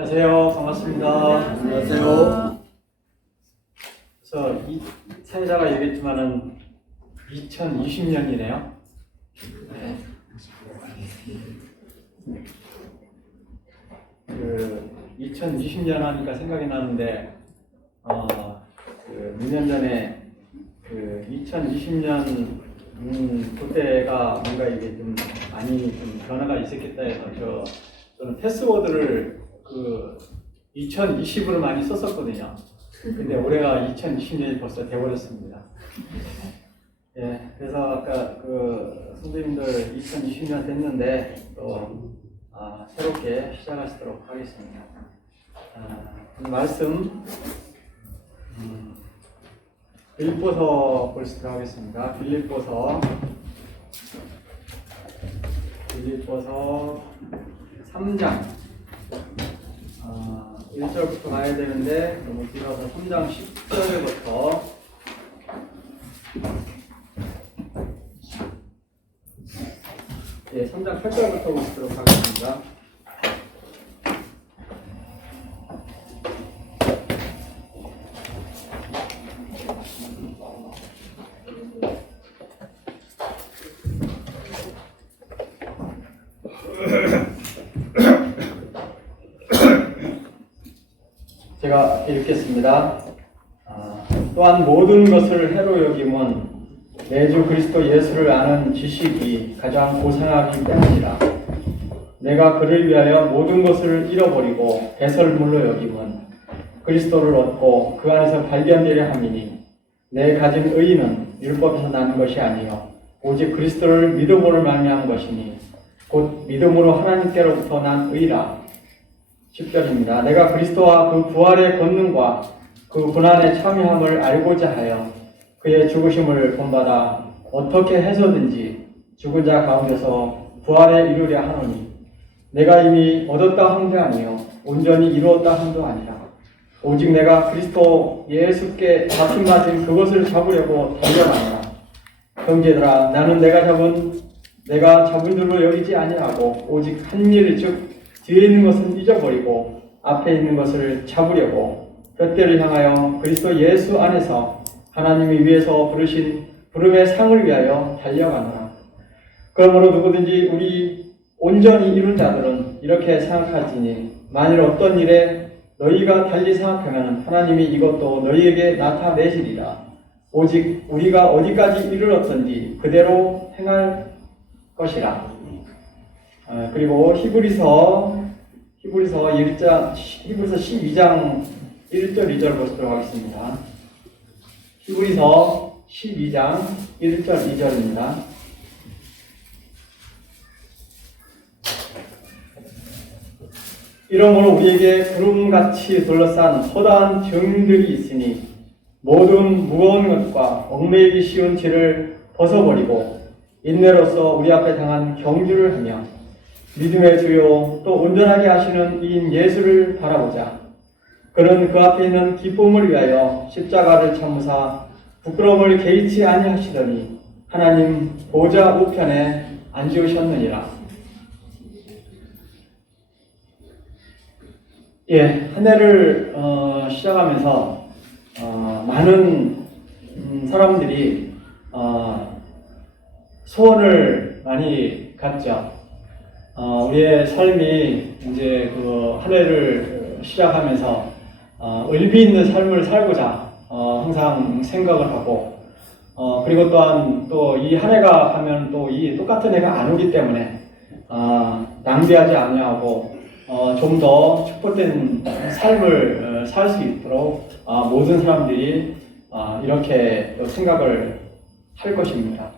안녕하세요. 반갑습니다. 안녕하세요. 그래서 이 사회자가 얘기했지만은 2020년이네요. 그 2020년 하니까 생각이 나는데 몇 년 전에 그 2020년 그때가 뭔가 이게 좀 많이 좀 변화가 있었겠다 해서 저는 패스워드를 그 2020으로 많이 썼었거든요. 근데 올해가 2020년이 벌써 돼버렸습니다. 예, 그래서 아까 그 선생님들 2020년 됐는데 또 새롭게 시작하시도록 하겠습니다. 오늘 말씀 빌립보서 보시도록 하겠습니다. 빌립보서 3장 1절부터 가야 되는데 너무 길어서 3장 10절부터 예, 3장 8절부터 보시도록 하겠습니다. 제가 읽겠습니다. 또한 모든 것을 해로 여김은 내 주 그리스도 예수를 아는 지식이 가장 고상하기 때문이라. 내가 그를 위하여 모든 것을 잃어버리고 배설물로 여김은 그리스도를 얻고 그 안에서 발견되려 함이니 내 가진 의의는 율법에서 나는 것이 아니요 오직 그리스도를 믿음으로 말미암은 것이니 곧 믿음으로 하나님께로부터 난 의라. 10절입니다. 내가 그리스도와 그 부활의 권능과 그 고난의 참여함을 알고자 하여 그의 죽으심을 본받아 어떻게 해서든지 죽은 자 가운데서 부활에 이르려 하노니 내가 이미 얻었다 한게 아니요 온전히 이루었다 한도 아니라 오직 내가 그리스도 예수께 박힌맞은 그것을 잡으려고 달려가노라. 형제들아 나는 내가 잡은 줄로 여기지 아니하고 오직 한 일 즉 뒤에 있는 것은 잊어버리고 앞에 있는 것을 잡으려고 둯대를 향하여 그리스도 예수 안에서 하나님이 위에서 부르신 부름의 상을 위하여 달려가노라. 그러므로 누구든지 우리 온전히 이룬 자들은 이렇게 생각할지니 만일 어떤 일에 너희가 달리 생각하면 하나님이 이것도 너희에게 나타내시리라. 오직 우리가 어디까지 이르렀던지 그대로 행할 것이라. 그리고 히브리서 12장 1절 2절 보도록 하겠습니다. 히브리서 12장 1절 2절입니다. 이러므로 우리에게 구름같이 둘러싼 허다한 병들이 있으니 모든 무거운 것과 얽매이기 쉬운 죄를 벗어버리고 인내로서 우리 앞에 당한 경주를 하며 믿음의 주요 또 온전하게 하시는 이인 예수를 바라보자. 그는 그 앞에 있는 기쁨을 위하여 십자가를 참으사 부끄러움을 개의치 아니하시더니 하나님 보좌 우편에 앉으셨느니라. 예, 한 해를 시작하면서 많은 사람들이 소원을 많이 갖죠. 우리의 삶이 이제 그 한 해를 시작하면서 의미 있는 삶을 살고자 항상 생각을 하고 그리고 또한 또 이 한 해가 가면 또 이 똑같은 해가 안 오기 때문에 낭비하지 아니하고 좀 더 축복된 삶을 살 수 있도록 모든 사람들이 이렇게 생각을 할 것입니다.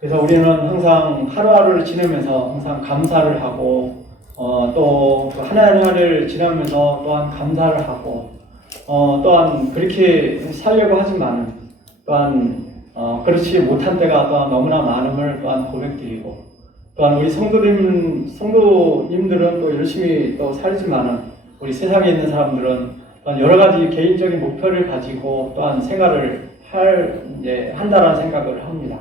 그래서 우리는 항상 하루하루를 지내면서 항상 감사를 하고 또 하루하루를 지나면서 또한 감사를 하고 또한 그렇게 살려고 하지만 또한 그렇지 못한 때가 또한 너무나 많음을 또한 고백드리고 또한 우리 성도님들은 또 열심히 또 살지만은 우리 세상에 있는 사람들은 또한 여러 가지 개인적인 목표를 가지고 또한 생활을 한다라는 생각을 합니다.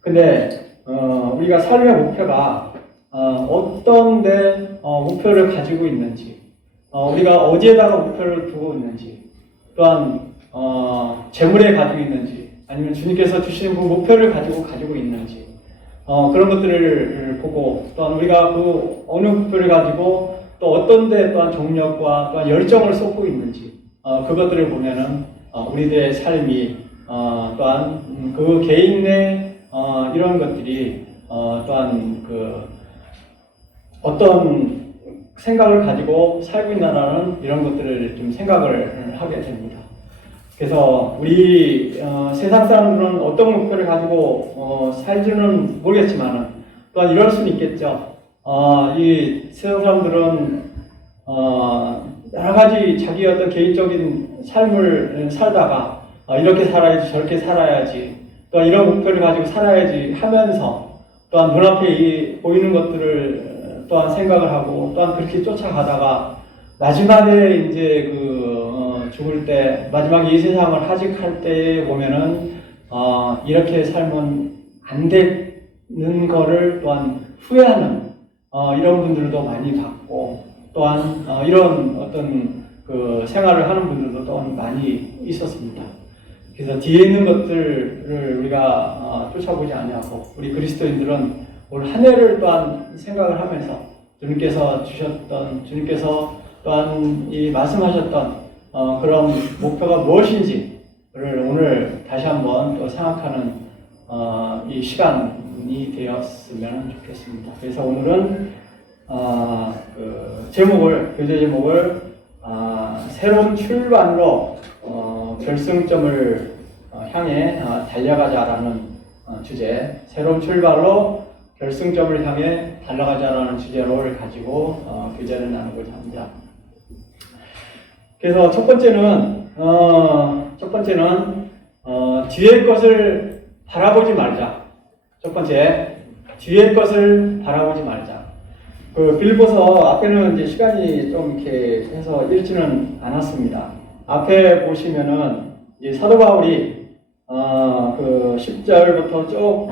근데 우리가 삶의 목표가 어떤 데 목표를 가지고 있는지 우리가 어디에다가 목표를 두고 있는지, 또한 재물에 가지고 있는지, 아니면 주님께서 주시는 그 목표를 가지고 있는지, 그런 것들을 보고, 또한 우리가 그 어느 목표를 가지고 또 어떤 데 또한 정력과 또한 열정을 쏟고 있는지, 그것들을 보면은 우리들의 삶이 또한 그 개인의 이런 것들이 또한 그 어떤 생각을 가지고 살고 있나라는 이런 것들을 좀 생각을 하게 됩니다. 그래서 우리 세상 사람들은 어떤 목표를 가지고 살지는 모르겠지만은 또한 이럴 수는 있겠죠. 이 세상 사람들은 여러 가지 자기 어떤 개인적인 삶을 살다가 이렇게 살아야지 저렇게 살아야지 또 이런 목표를 가지고 살아야지 하면서 또한 눈앞에 보이는 것들을 또한 생각을 하고 또한 그렇게 쫓아가다가 마지막에 이제 죽을 때 마지막에 이 세상을 하직할 때 보면은 이렇게 살면 안 되는 거를 또한 후회하는 이런 분들도 많이 봤고 또한 이런 어떤 그 생활을 하는 분들도 또한 많이 있었습니다. 그래서 뒤에 있는 것들을 우리가 쫓아보지 아니하고 우리 그리스도인들은 올 한 해를 또한 생각을 하면서 주님께서 또한 이 말씀하셨던 그런 목표가 무엇인지를 오늘 다시 한번 또 생각하는 이 시간이 되었으면 좋겠습니다. 그래서 오늘은 교재 제목을 새로운 출발로 결승점을 향해 달려가자라는 주제, 새로운 출발로 결승점을 향해 달려가자라는 주제를 가지고 교제를 나누고자 합니다. 그래서 첫 번째는 뒤의 것을 바라보지 말자. 첫 번째, 뒤의 것을 바라보지 말자. 빌립보서 앞에는 이제 시간이 좀 이렇게 해서 읽지는 않았습니다. 앞에 보시면은 이제 사도 바울이 10절부터 쭉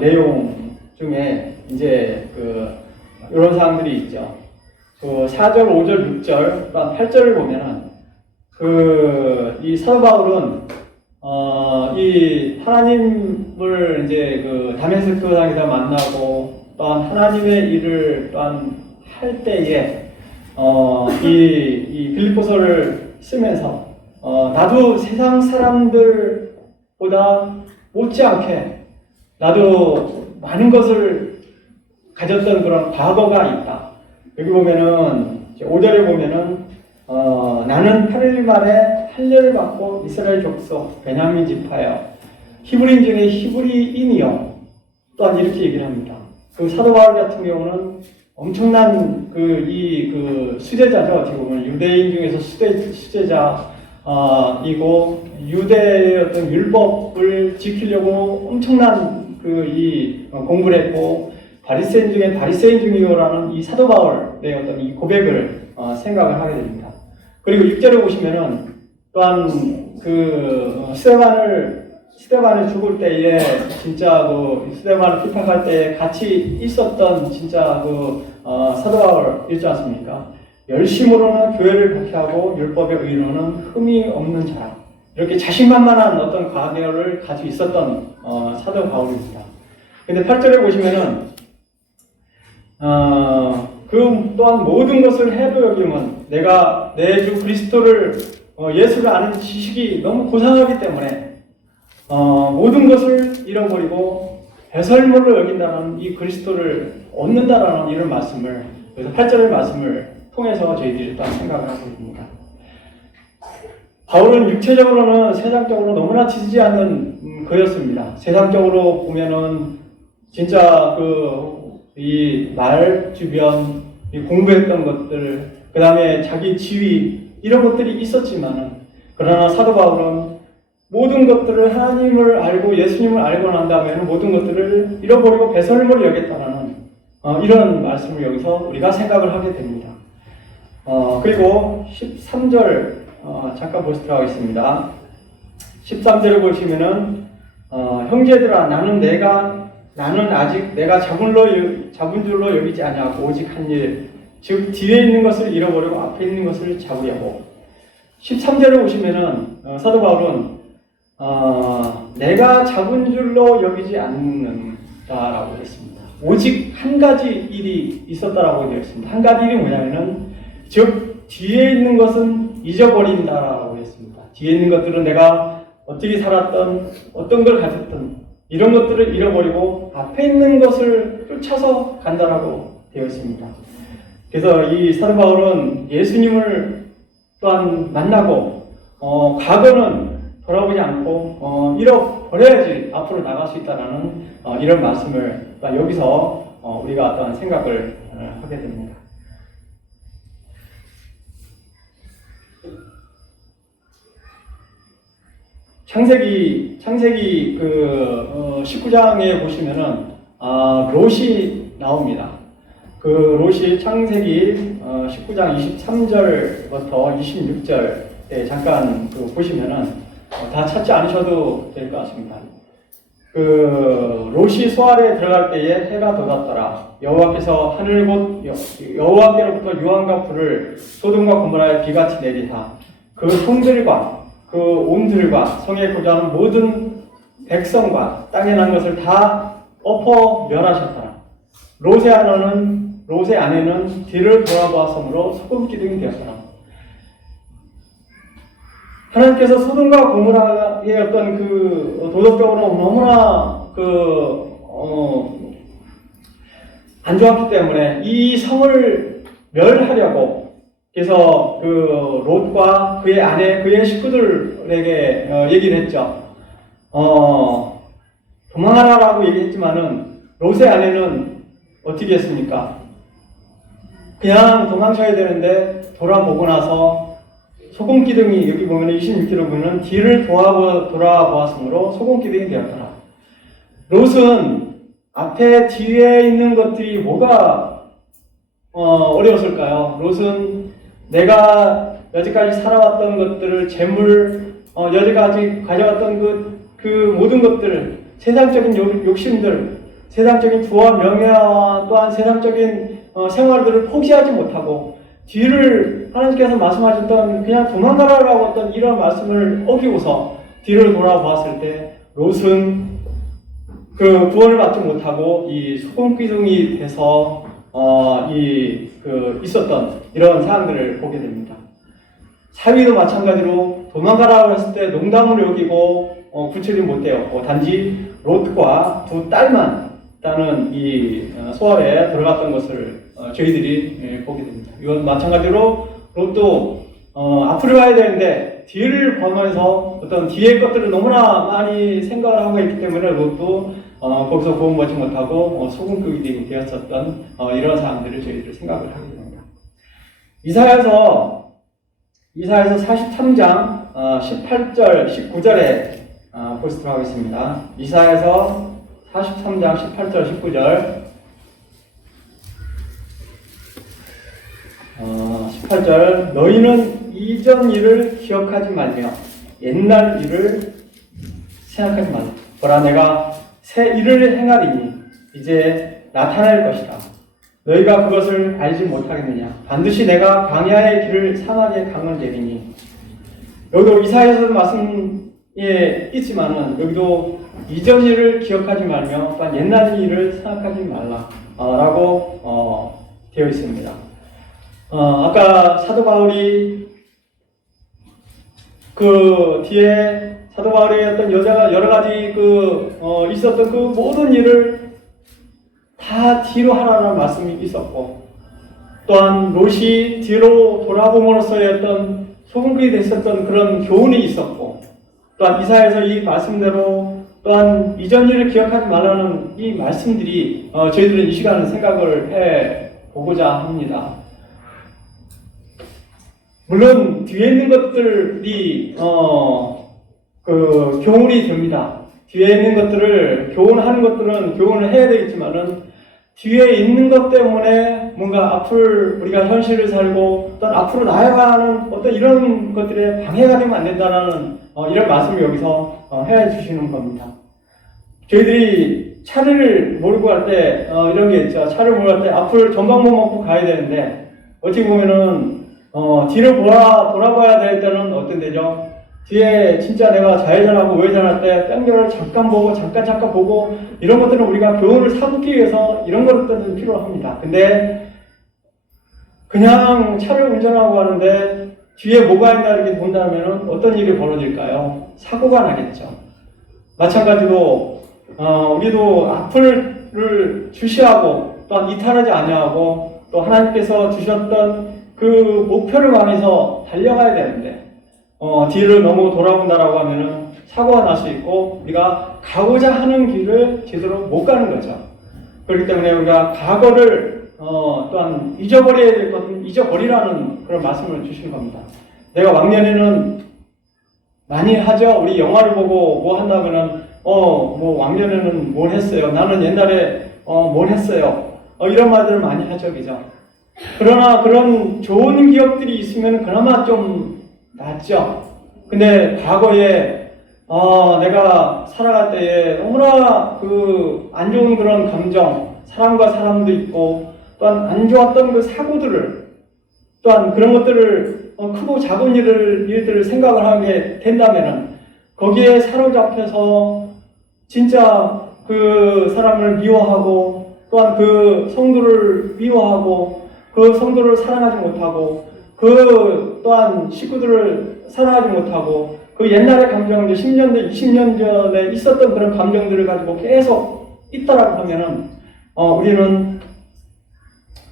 내용 중에 이제 이런 사항들이 있죠. 4절, 5절, 6절, 8절을 보면은 이 사도 바울은 이 하나님을 이제 다메스크상에서 만나고 또한 하나님의 일을 또한 할 때에 이 빌립보서를 쓰면서 나도 세상 사람들보다 못지않게 나도 많은 것을 가졌던 그런 과거가 있다. 여기 보면은 5절에 보면은 나는 8일 만에 할례를 받고 이스라엘 족속 베냐민 지파여 히브리인 중에 히브리인이요 또한 이렇게 얘기를 합니다. 사도 바울 같은 경우는 엄청난 수제자죠. 어떻게 보면 유대인 중에서 수제자이고 유대의 어떤 율법을 지키려고 엄청난 공부를 했고 바리새인 중에 바리새인 중이요라는 이 사도 바울의 어떤 이 고백을 생각을 하게 됩니다. 그리고 6절에 보시면은 또한 스데반을 죽을 때에 진짜 스데반을 피탁할 때 같이 있었던 진짜 사도 바울 있지 않습니까? 열심으로는 교회를 박해하고 율법의 의로는 흠이 없는 자라. 이렇게 자신만만한 어떤 과거를 가지고 있었던 사도 바울입니다. 근데 8절에 보시면은 또한 모든 것을 해도 여김은 내가 내 주 그리스도를 예수를 아는 지식이 너무 고상하기 때문에 모든 것을 잃어버리고 배설물로 여긴다는 이 그리스도를 얻는다라는 이런 말씀을 그래서 8절의 말씀을 통해서 저희들이 또한 생각을 하고 있습니다. 바울은 육체적으로는 세상적으로 너무나 지지 않는 그였습니다. 세상적으로 보면은 진짜 이 말 주변 공부했던 것들 그 다음에 자기 지위 이런 것들이 있었지만은 그러나 사도 바울은 모든 것들을 하나님을 알고 예수님을 알고 난 다음에는 모든 것들을 잃어버리고 배설물을 여겼다라는 이런 말씀을 여기서 우리가 생각을 하게 됩니다. 그리고 13절 잠깐 보시도록 하겠습니다. 13절을 보시면은 형제들아 나는 아직 내가 잡은 줄로 여기지 아니하고 오직 한 일 즉 뒤에 있는 것을 잃어버리고 앞에 있는 것을 잡으려고. 13절에 보시면은 사도 바울은 내가 잡은 줄로 여기지 않는다라고 했습니다. 오직 한 가지 일이 있었다라고 되어 있습니다. 한 가지 일이 뭐냐면은 즉 뒤에 있는 것은 잊어버린다라고 했습니다. 뒤에 있는 것들은 내가 어떻게 살았던 어떤 걸 가졌던 이런 것들을 잃어버리고 앞에 있는 것을 쫓아서 간다라고 되어 있습니다. 그래서 이 사도 바울은 예수님을 또한 만나고 과거는 돌아보지 않고 잃어버려야지 앞으로 나갈 수 있다라는 이런 말씀을 여기서 우리가 어떤 생각을 하게 됩니다. 창세기 19장에 보시면은 롯이 나옵니다. 그 롯이 창세기 19장 23절부터 26절에 잠깐 보시면은 다 찾지 않으셔도 될 것 같습니다. 그 롯이 소알에 들어갈 때에 해가 돋았더라. 여호와께서 하늘 곧 여호와께로부터 유황과 불을 소돔과 고모라에 비같이 내리사 그 성들과 그 온들과 성에 거주하는 모든 백성과 땅에 난 것을 다 엎어 멸하셨더라. 롯의 아내는 뒤를 돌아보았으므로 소금 기둥이 되었더라. 하나님께서 소돔과 고모라의 어떤 그 도덕적으로 너무나 안 좋았기 때문에 이 성을 멸하려고 그래서 그 롯과 그의 아내, 그의 식구들에게 얘기를 했죠. 도망하라라고 얘기했지만은 롯의 아내는 어떻게 했습니까? 그냥 도망쳐야 되는데 돌아보고 나서 소금 기둥이 여기 보면 26절에 보면 뒤를 돌아보았으므로 소금 기둥이 되었더라. 롯은 앞에 뒤에 있는 것들이 뭐가 어려웠을까요? 롯은 내가 여지까지 살아왔던 것들을 재물, 여지까지 가져왔던 그 모든 것들, 세상적인 욕심들, 세상적인 부와 명예와 또한 세상적인 생활들을 포기하지 못하고 뒤를 하나님께서 말씀하셨던 그냥 도망가라라고 했던 이런 말씀을 어기고서 뒤를 돌아보았을 때 롯은 그 구원을 받지 못하고 이 소금 기둥이 돼서 있었던 이런 사항들을 보게 됩니다. 사위도 마찬가지로 도망가라고 했을 때 농담을 여기고 구출이 못 되었고 단지 롯과 두 딸만 일단은 이 소알에 들어갔던 것을 저희들이 보게 됩니다. 이건 마찬가지로 롯도 앞으로 가야 되는데 뒤를 보면서 어떤 뒤의 것들을 너무나 많이 생각을 하고 있기 때문에 롯도 거기서 구원받지 못하고 소금급이 되었었던 이런 사항들을 저희들 생각을 하게 됩니다. 이사야서 43장 18절 19절에 보시도록 하겠습니다. 이사야서 43장 18절 19절 18절 너희는 이전 일을 기억하지 말며 옛날 일을 생각하지 말라. 보라 내가 새 일을 행하리니 이제 나타날 것이다. 너희가 그것을 알지 못하겠느냐. 반드시 내가 광야의 길을 사막에 강을 내리니. 여기도 이사야서 말씀에 있지만은 여기도 이전 일을 기억하지 말며 또한 옛날 일을 생각하지 말라 라고 되어 있습니다. 아까 사도 바울이 그 뒤에 사도 바울의 어떤 여자가 여러 가지 있었던 그 모든 일을 다 뒤로 하라는 말씀이 있었고, 또한 롯이 뒤로 돌아봄으로써의 어떤 소금이 됐었던 그런 교훈이 있었고, 또한 이사야서 이 말씀대로 또한 이전 일을 기억하지 말라는 이 말씀들이 저희들은 이 시간에 생각을 해 보고자 합니다. 물론 뒤에 있는 것들이 교훈이 됩니다. 뒤에 있는 것들을 교훈하는 것들은 교훈을 해야 되겠지만은 뒤에 있는 것 때문에 뭔가 앞을 우리가 현실을 살고 또 앞으로 나아가는 어떤 이런 것들에 방해가 되면 안 된다라는 이런 말씀을 여기서 해 주시는 겁니다. 저희들이 차를 몰고 갈 때 이런 게 있죠. 차를 몰고 갈 때 앞을 전방만 먹고 가야 되는데 어찌 보면은 뒤를 돌아봐야 될 때는 어떤 때죠? 뒤에 진짜 내가 좌회전하고 우회전할 때 뺑겨를 잠깐 보고 잠깐 보고 이런 것들은 우리가 교훈을 삼기 위해서 이런 것들은 필요합니다. 근데 그냥 차를 운전하고 가는데 뒤에 뭐가 있나 이렇게 본다면 어떤 일이 벌어질까요? 사고가 나겠죠. 마찬가지로 우리도 악플을 주시하고 또한 이탈하지 아니하고 또 하나님께서 주셨던 그 목표를 향해서 달려가야 되는데 뒤를 너무 돌아본다라고 하면은 사고가 날 수 있고 우리가 가고자 하는 길을 제대로 못 가는 거죠. 그렇기 때문에 우리가 과거를 또한 잊어버려야 될 것은 잊어버리라는 그런 말씀을 주시는 겁니다. 내가 왕년에는 많이 하죠. 우리 영화를 보고 뭐 한다면은 뭐 왕년에는 뭘 했어요. 나는 옛날에 뭘 했어요. 이런 말들을 많이 하죠, 그죠? 그러나 그런 좋은 기억들이 있으면 그나마 좀 낫죠. 근데 과거에 내가 살아갈 때에 너무나 그 안 좋은 그런 감정, 사람과 사람도 있고 또한 안 좋았던 그 사고들을 또한 그런 것들을 크고 작은 일들을 생각을 하게 된다면은 거기에 사로잡혀서 진짜 그 사람을 미워하고 또한 그 성도를 미워하고 그 성도를 사랑하지 못하고 그 또한 식구들을 사랑하지 못하고 그 옛날의 감정들 10년 전, 20년 전에 있었던 그런 감정들을 가지고 계속 있다라고 하면은 우리는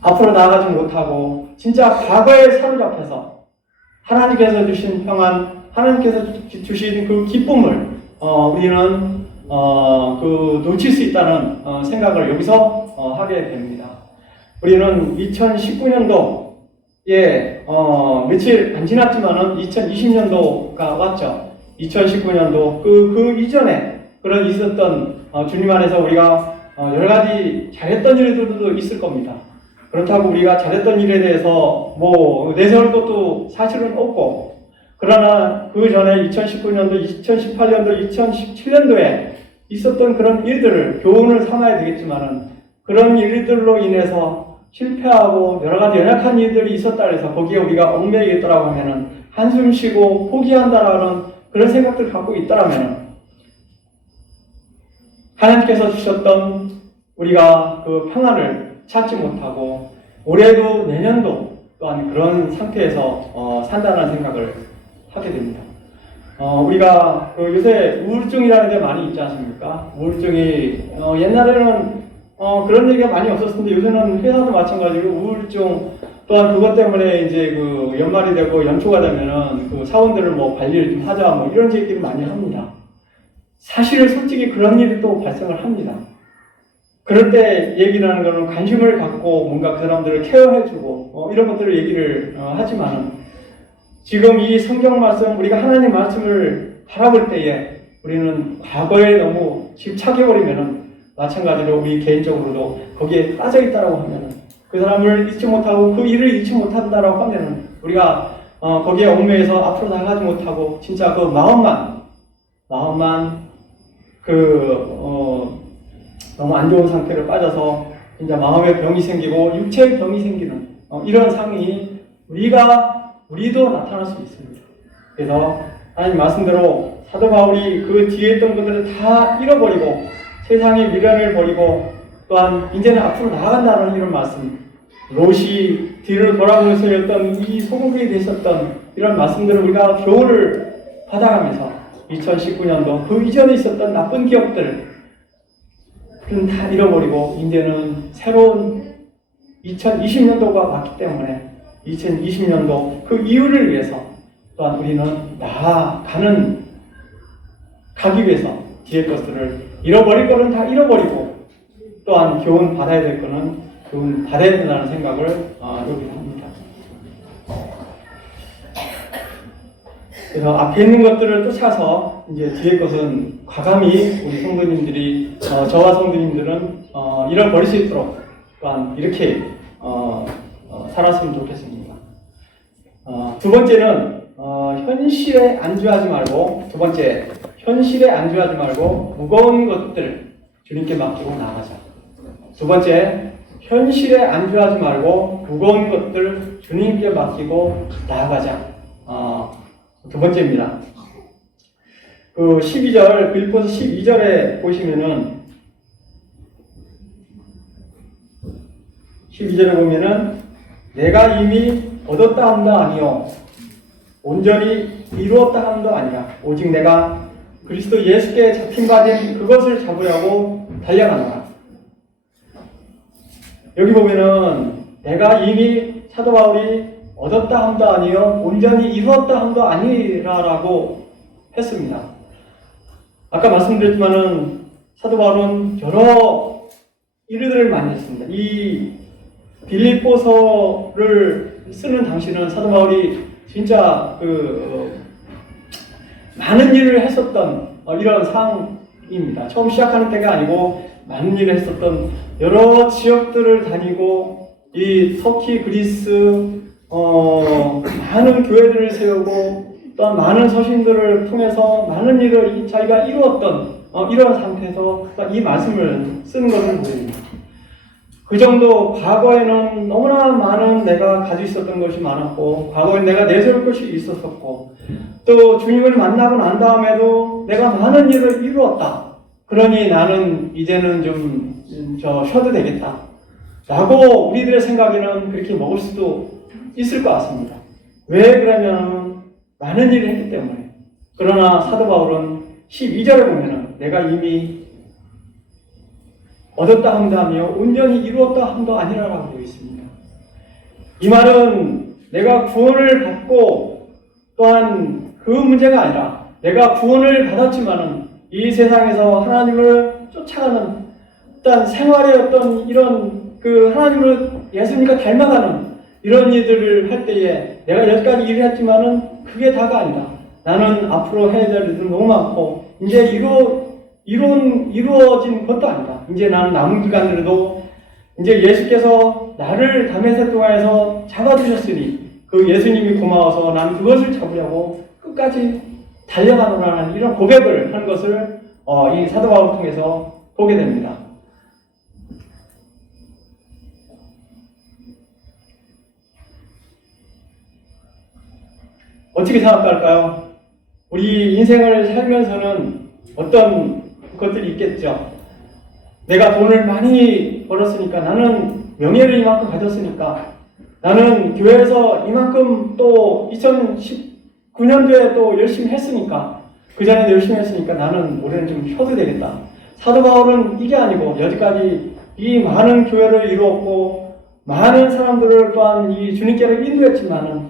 앞으로 나아가지 못하고 진짜 과거에 사로잡혀서 하나님께서 주신 평안, 하나님께서 주신 그 기쁨을 우리는 놓칠 수 있다는 생각을 여기서 하게 됩니다. 우리는 2019년도에 며칠 안 지났지만은 2020년도가 왔죠. 2019년도 그 이전에 그런 있었던 주님 안에서 우리가 여러 가지 잘했던 일들도 있을 겁니다. 그렇다고 우리가 잘했던 일에 대해서 뭐 내세울 것도 사실은 없고, 그러나 그 전에 2019년도, 2018년도, 2017년도에 있었던 그런 일들을 교훈을 삼아야 되겠지만은 그런 일들로 인해서 실패하고 여러 가지 연약한 일들이 있었다 해서 거기에 우리가 얽매여 있더라고 하면은 한숨 쉬고 포기한다라는 그런 생각들을 갖고 있더라면은 하나님께서 주셨던 우리가 그 평안을 찾지 못하고 올해도 내년도 또한 그런 상태에서 산다는 생각을 하게 됩니다. 우리가 요새 우울증이라는 게 많이 있지 않습니까? 우울증이 옛날에는 그런 얘기가 많이 없었는데 요새는 회사도 마찬가지로 우울증 또한 그것 때문에 이제 그 연말이 되고 연초가 되면은 그 사원들을 뭐 관리를 좀 하자 뭐 이런 얘기를 많이 합니다. 사실 솔직히 그런 일이 또 발생을 합니다. 그럴 때 얘기라는 거는 관심을 갖고 뭔가 그 사람들을 케어해주고 이런 것들을 얘기를 하지만은 지금 이 성경 말씀, 우리가 하나님 말씀을 바라볼 때에 우리는 과거에 너무 집착해버리면은 마찬가지로 우리 개인적으로도 거기에 빠져있다라고 하면은 그 사람을 잊지 못하고 그 일을 잊지 못한다라고 하면은 우리가 거기에 얽매여서 앞으로 나가지 못하고 진짜 그 마음만 너무 안 좋은 상태로 빠져서 진짜 마음의 병이 생기고 육체의 병이 생기는 이런 상황이 우리도 나타날 수 있습니다. 그래서 하나님 말씀대로 사도 바울이 그 뒤에 있던 것들을 다 잃어버리고 세상의 미련을 버리고 또한 이제는 앞으로 나아간다는 이런 말씀, 롯이 뒤를 돌아보면서였던 이 소극이 되셨던 이런 말씀들을 우리가 교훈을 받아가면서 2019년도 그 이전에 있었던 나쁜 기억들은 다 잃어버리고 이제는 새로운 2020년도가 왔기 때문에 2020년도 그 이유를 위해서 또한 우리는 가기 위해서 뒤의 것들을 잃어버릴 거는 다 잃어버리고 또한 교훈 받아야 될 거는 교훈 받아야 된다는 생각을 여기서 합니다. 그래서 앞에 있는 것들을 쫓아서 이제 뒤의 것은 과감히 우리 성도님들이 저와 성도님들은 잃어버릴 수 있도록 또한 이렇게 살았으면 좋겠습니다. 두 번째는 현실에 안주하지 말고 무거운 것들을 주님께 맡기고 나가자. 두 번째, 현실에 안주하지 말고 무거운 것들 주님께 맡기고 나아가자. 두 번째입니다. 그 12절, 빌립보서 12절에 보시면은 12절에 보면은 내가 이미 얻었다 함도 아니요 온전히 이루었다 함도 아니라 오직 내가 그리스도 예수께 잡힌 바 된 그것을 잡으려고 달려가노라. 여기 보면은 내가 이미 사도 바울이 얻었다 함도 아니요 온전히 이루었다 함도 아니라라고 했습니다. 아까 말씀드렸지만은 사도 바울은 여러 일들을 많이 했습니다. 이 빌립보서를 쓰는 당시는 사도 바울이 진짜 많은 일을 했었던 이런 상황입니다. 처음 시작하는 때가 아니고 많은 일을 했었던 여러 지역들을 다니고 이 터키, 그리스 많은 교회들을 세우고 또한 많은 서신들을 통해서 많은 일을 자기가 이루었던 이런 상태에서 이 말씀을 쓰는 것을 보입니다. 그 정도 과거에는 너무나 많은 내가 가지고 있었던 것이 많았고 과거에 내가 내세울 것이 있었었고 또 주님을 만나고 난 다음에도 내가 많은 일을 이루었다. 그러니 나는 이제는 좀 쉬어도 되겠다. 라고 우리들의 생각에는 그렇게 먹을 수도 있을 것 같습니다. 왜 그러냐면 많은 일을 했기 때문에. 그러나 사도 바울은 12절에 보면은 내가 이미 얻었다 함도 아니요 온전히 이루었다 함도 아니라라고 되어 있습니다. 이 말은 내가 구원을 받고 또한 그 문제가 아니라 내가 구원을 받았지만은 이 세상에서 하나님을 쫓아가는 어떤 생활의 어떤 이런 하나님을 예수님과 닮아가는 이런 일들을 할 때에 내가 여기까지 일을 했지만은 그게 다가 아니다. 나는 앞으로 해야 될 일들은 너무 많고 이제 이루어진 것도 아니다. 이제 나는 남은 기간으로도 이제 예수께서 나를 다메섹 동화에서 잡아주셨으니 그 예수님이 고마워서 나는 그것을 잡으려고 끝까지 달려가노라는 이런 고백을 한 것을 이 사도 바울을 통해서 보게 됩니다. 어떻게 생각할까요? 우리 인생을 살면서는 어떤 것들이 있겠죠. 내가 돈을 많이 벌었으니까 나는 명예를 이만큼 가졌으니까 나는 교회에서 이만큼 또 2019년도에 또 열심히 했으니까 그 전에도 열심히 했으니까 나는 올해는 좀 쉬어도 되겠다. 사도 바울은 이게 아니고 여기까지 이 많은 교회를 이루었고 많은 사람들을 또한 이 주님께로 인도했지만은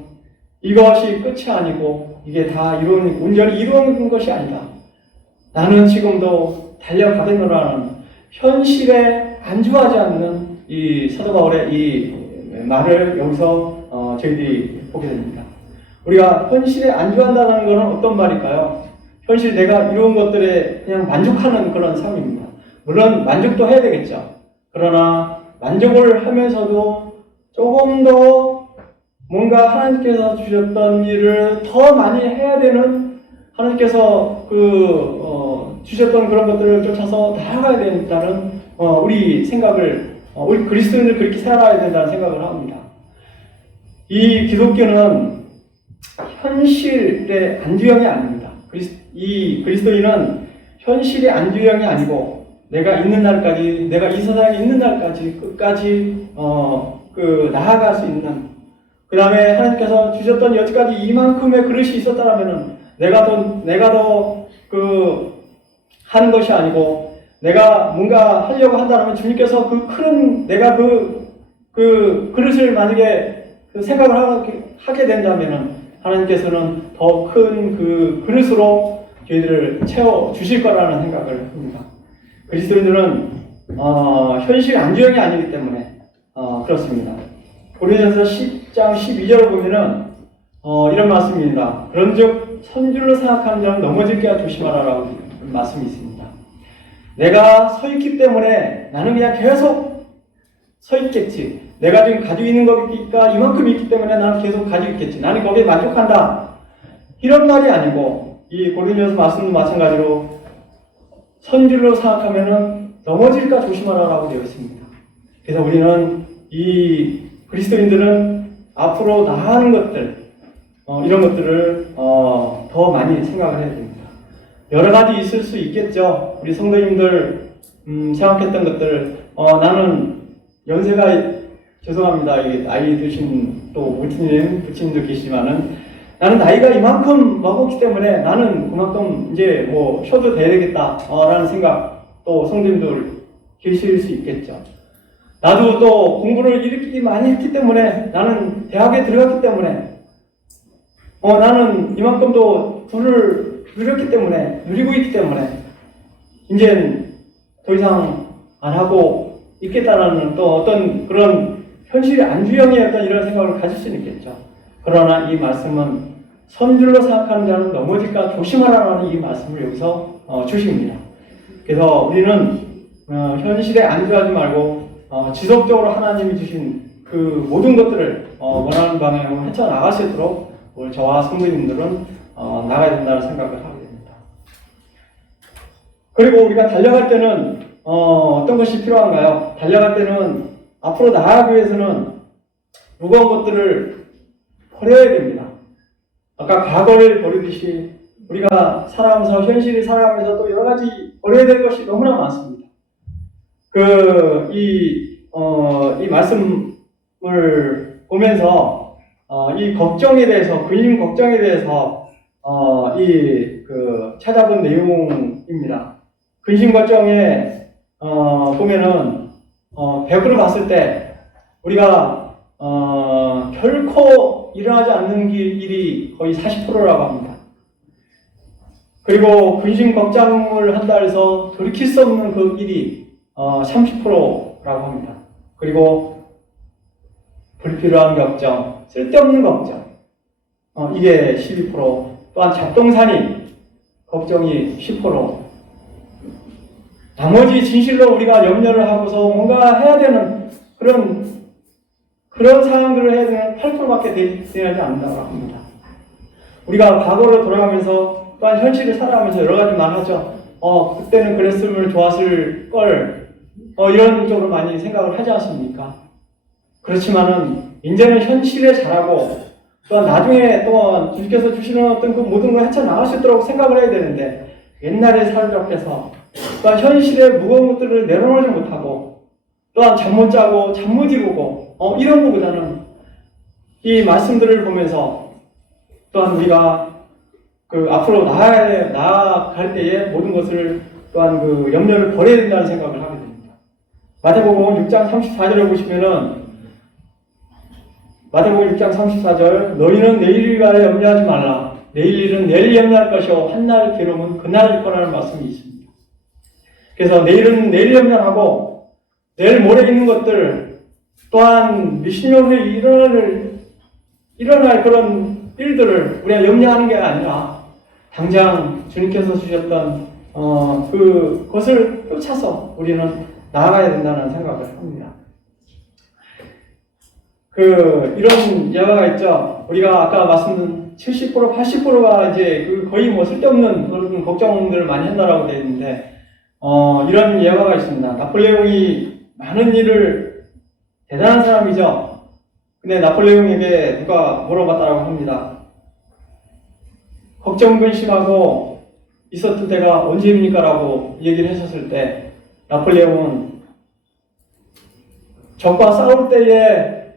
이것이 끝이 아니고 이게 다 온전히 이루어진 것이 아니다. 나는 지금도 달려가겠노라는 현실에 안주하지 않는 이 사도 바울의 이 말을 여기서 저희들이 보게 됩니다. 우리가 현실에 안주한다는 것은 어떤 말일까요? 현실 내가 이룬 것들에 그냥 만족하는 그런 삶입니다. 물론 만족도 해야 되겠죠. 그러나 만족을 하면서도 조금 더 뭔가 하나님께서 주셨던 일을 더 많이 해야 되는 하나님께서 주셨던 그런 것들을 쫓아서 나아가야 된다는 우리 생각을 우리 그리스도인들 그렇게 살아야 된다는 생각을 합니다. 이 기독교는 현실의 안주형이 아닙니다. 이 그리스도인은 현실의 안주형이 아니고 내가 있는 날까지 내가 이 세상에 있는 날까지 끝까지 나아갈 수 있는 그 다음에 하나님께서 주셨던 여지까지 이만큼의 그릇이 있었다라면은 내가 더 하는 것이 아니고 내가 뭔가 하려고 한다면 주님께서 내가 그 그릇을 만약에 생각을 하게 된다면은 하나님께서는 더 큰 그 그릇으로 저희들을 채워 주실 거라는 생각을 합니다. 그리스도인들은 현실 안주형이 아니기 때문에 그렇습니다. 고린도전서 10장 12절을 보면은 이런 말씀입니다. 그런즉 선줄로 생각하는 자는 넘어질 게야 조심하라라고 말씀이 있습니다. 내가 서 있기 때문에 나는 그냥 계속 서 있겠지. 내가 지금 가지고 있는 거니까 이만큼 있기 때문에 나는 계속 가지고 있겠지. 나는 거기에 만족한다. 이런 말이 아니고 이 고린도전서 말씀도 마찬가지로 선줄로 생각하면은 넘어질까 조심하라라고 되어 있습니다. 그래서 우리는 이 그리스도인들은 앞으로 나아가는 것들, 이런 것들을 더 많이 생각을 해야 됩니다. 여러 가지 있을 수 있겠죠. 우리 성도님들 생각했던 것들, 나는 연세가 죄송합니다. 나이 드신 또 부친님도 계시지만은 나는 나이가 이만큼 먹었기 때문에 나는 그만큼 이제 뭐 쉬어도 되겠다 라는 생각 또 성도님들 계실 수 있겠죠. 나도 또 공부를 이렇게 많이 했기 때문에 나는 대학에 들어갔기 때문에 나는 이만큼도 부를 누렸기 때문에 누리고 있기 때문에 이제 더 이상 안 하고 있겠다라는 또 어떤 그런 현실의 안주형의 어떤 이런 생각을 가질 수는 있겠죠. 그러나 이 말씀은 선줄로 생각하는 자는 넘어질까 조심하라는 이 말씀을 여기서 주십니다. 그래서 우리는 현실에 안주하지 말고 지속적으로 하나님이 주신 그 모든 것들을 원하는 방향으로 헤쳐나갈 수 있도록 오늘 저와 성도님들은 나가야 된다는 생각을 하게 됩니다. 그리고 우리가 달려갈 때는 어떤 것이 필요한가요? 달려갈 때는 앞으로 나아가기 위해서는 무거운 것들을 버려야 됩니다. 아까 과거를 버리듯이 우리가 살아가면서 현실을 살아가면서 또 여러 가지 버려야 될 것이 너무나 많습니다. 이 말씀을 보면서 이 걱정에 대해서 근심 걱정에 대해서 찾아본 내용입니다. 근심 걱정에 보면은 100으로 봤을 때 우리가 결코 일어나지 않는 일이 거의 40%라고 합니다. 그리고 근심 걱정을 한다 해서 돌이킬 수 없는 그 일이 30%라고 합니다. 그리고 불필요한 걱정, 쓸데없는 걱정, 이게 12%, 또한 잡동사니 걱정이 10%, 나머지 진실로 우리가 염려를 하고서 뭔가 해야 되는 그런 상황들을 해야 되는 8%밖에 되지 않는다고 합니다. 우리가 과거로 돌아가면서 또한 현실을 살아가면서 여러 가지 말하죠. 그때는 그랬으면 좋았을 걸, 이런 쪽으로 많이 생각을 하지 않습니까? 그렇지만은, 이제는 현실에 잘하고, 또한 나중에 또한 주님께서 주시는 어떤 그 모든 걸 헤쳐나갈 수 있도록 생각을 해야 되는데, 옛날에 살잡혀서, 또한 현실의 무거운 것들을 내려놓지 못하고, 또한 잠 못 자고, 잠 못 이루고, 이런 것보다는 이 말씀들을 보면서 또한 우리가 앞으로 나아갈 때에 모든 것을 또한 염려를 버려야 된다는 생각을 하게 됩니다. 마태복음 6장 34절에 보시면은 마태복음 6장 34절 너희는 내일 일과에 염려하지 말라. 내일 일은 내일 염려할 것이요 한날 괴로움은 그날 있거라는 말씀이 있습니다. 그래서 내일은 내일 염려하고 내일 모레 있는 것들 또한 몇십 년 후에 일어날 그런 일들을 우리가 염려하는 게 아니라 당장 주님께서 주셨던 그것을 쫓아서 우리는 나아가야 된다는 생각을 합니다. 이런 예화가 있죠. 우리가 아까 말씀드린 70%, 80%가 이제 거의 쓸데없는 그런 걱정들을 많이 한다라고 되어 있는데, 이런 예화가 있습니다. 나폴레옹이 많은 일을 대단한 사람이죠. 근데 나폴레옹에게 누가 물어봤다라고 합니다. 걱정 근심하고 있었던 때가 언제입니까? 라고 얘기를 하셨을 때 나폴레옹은 적과 싸울 때에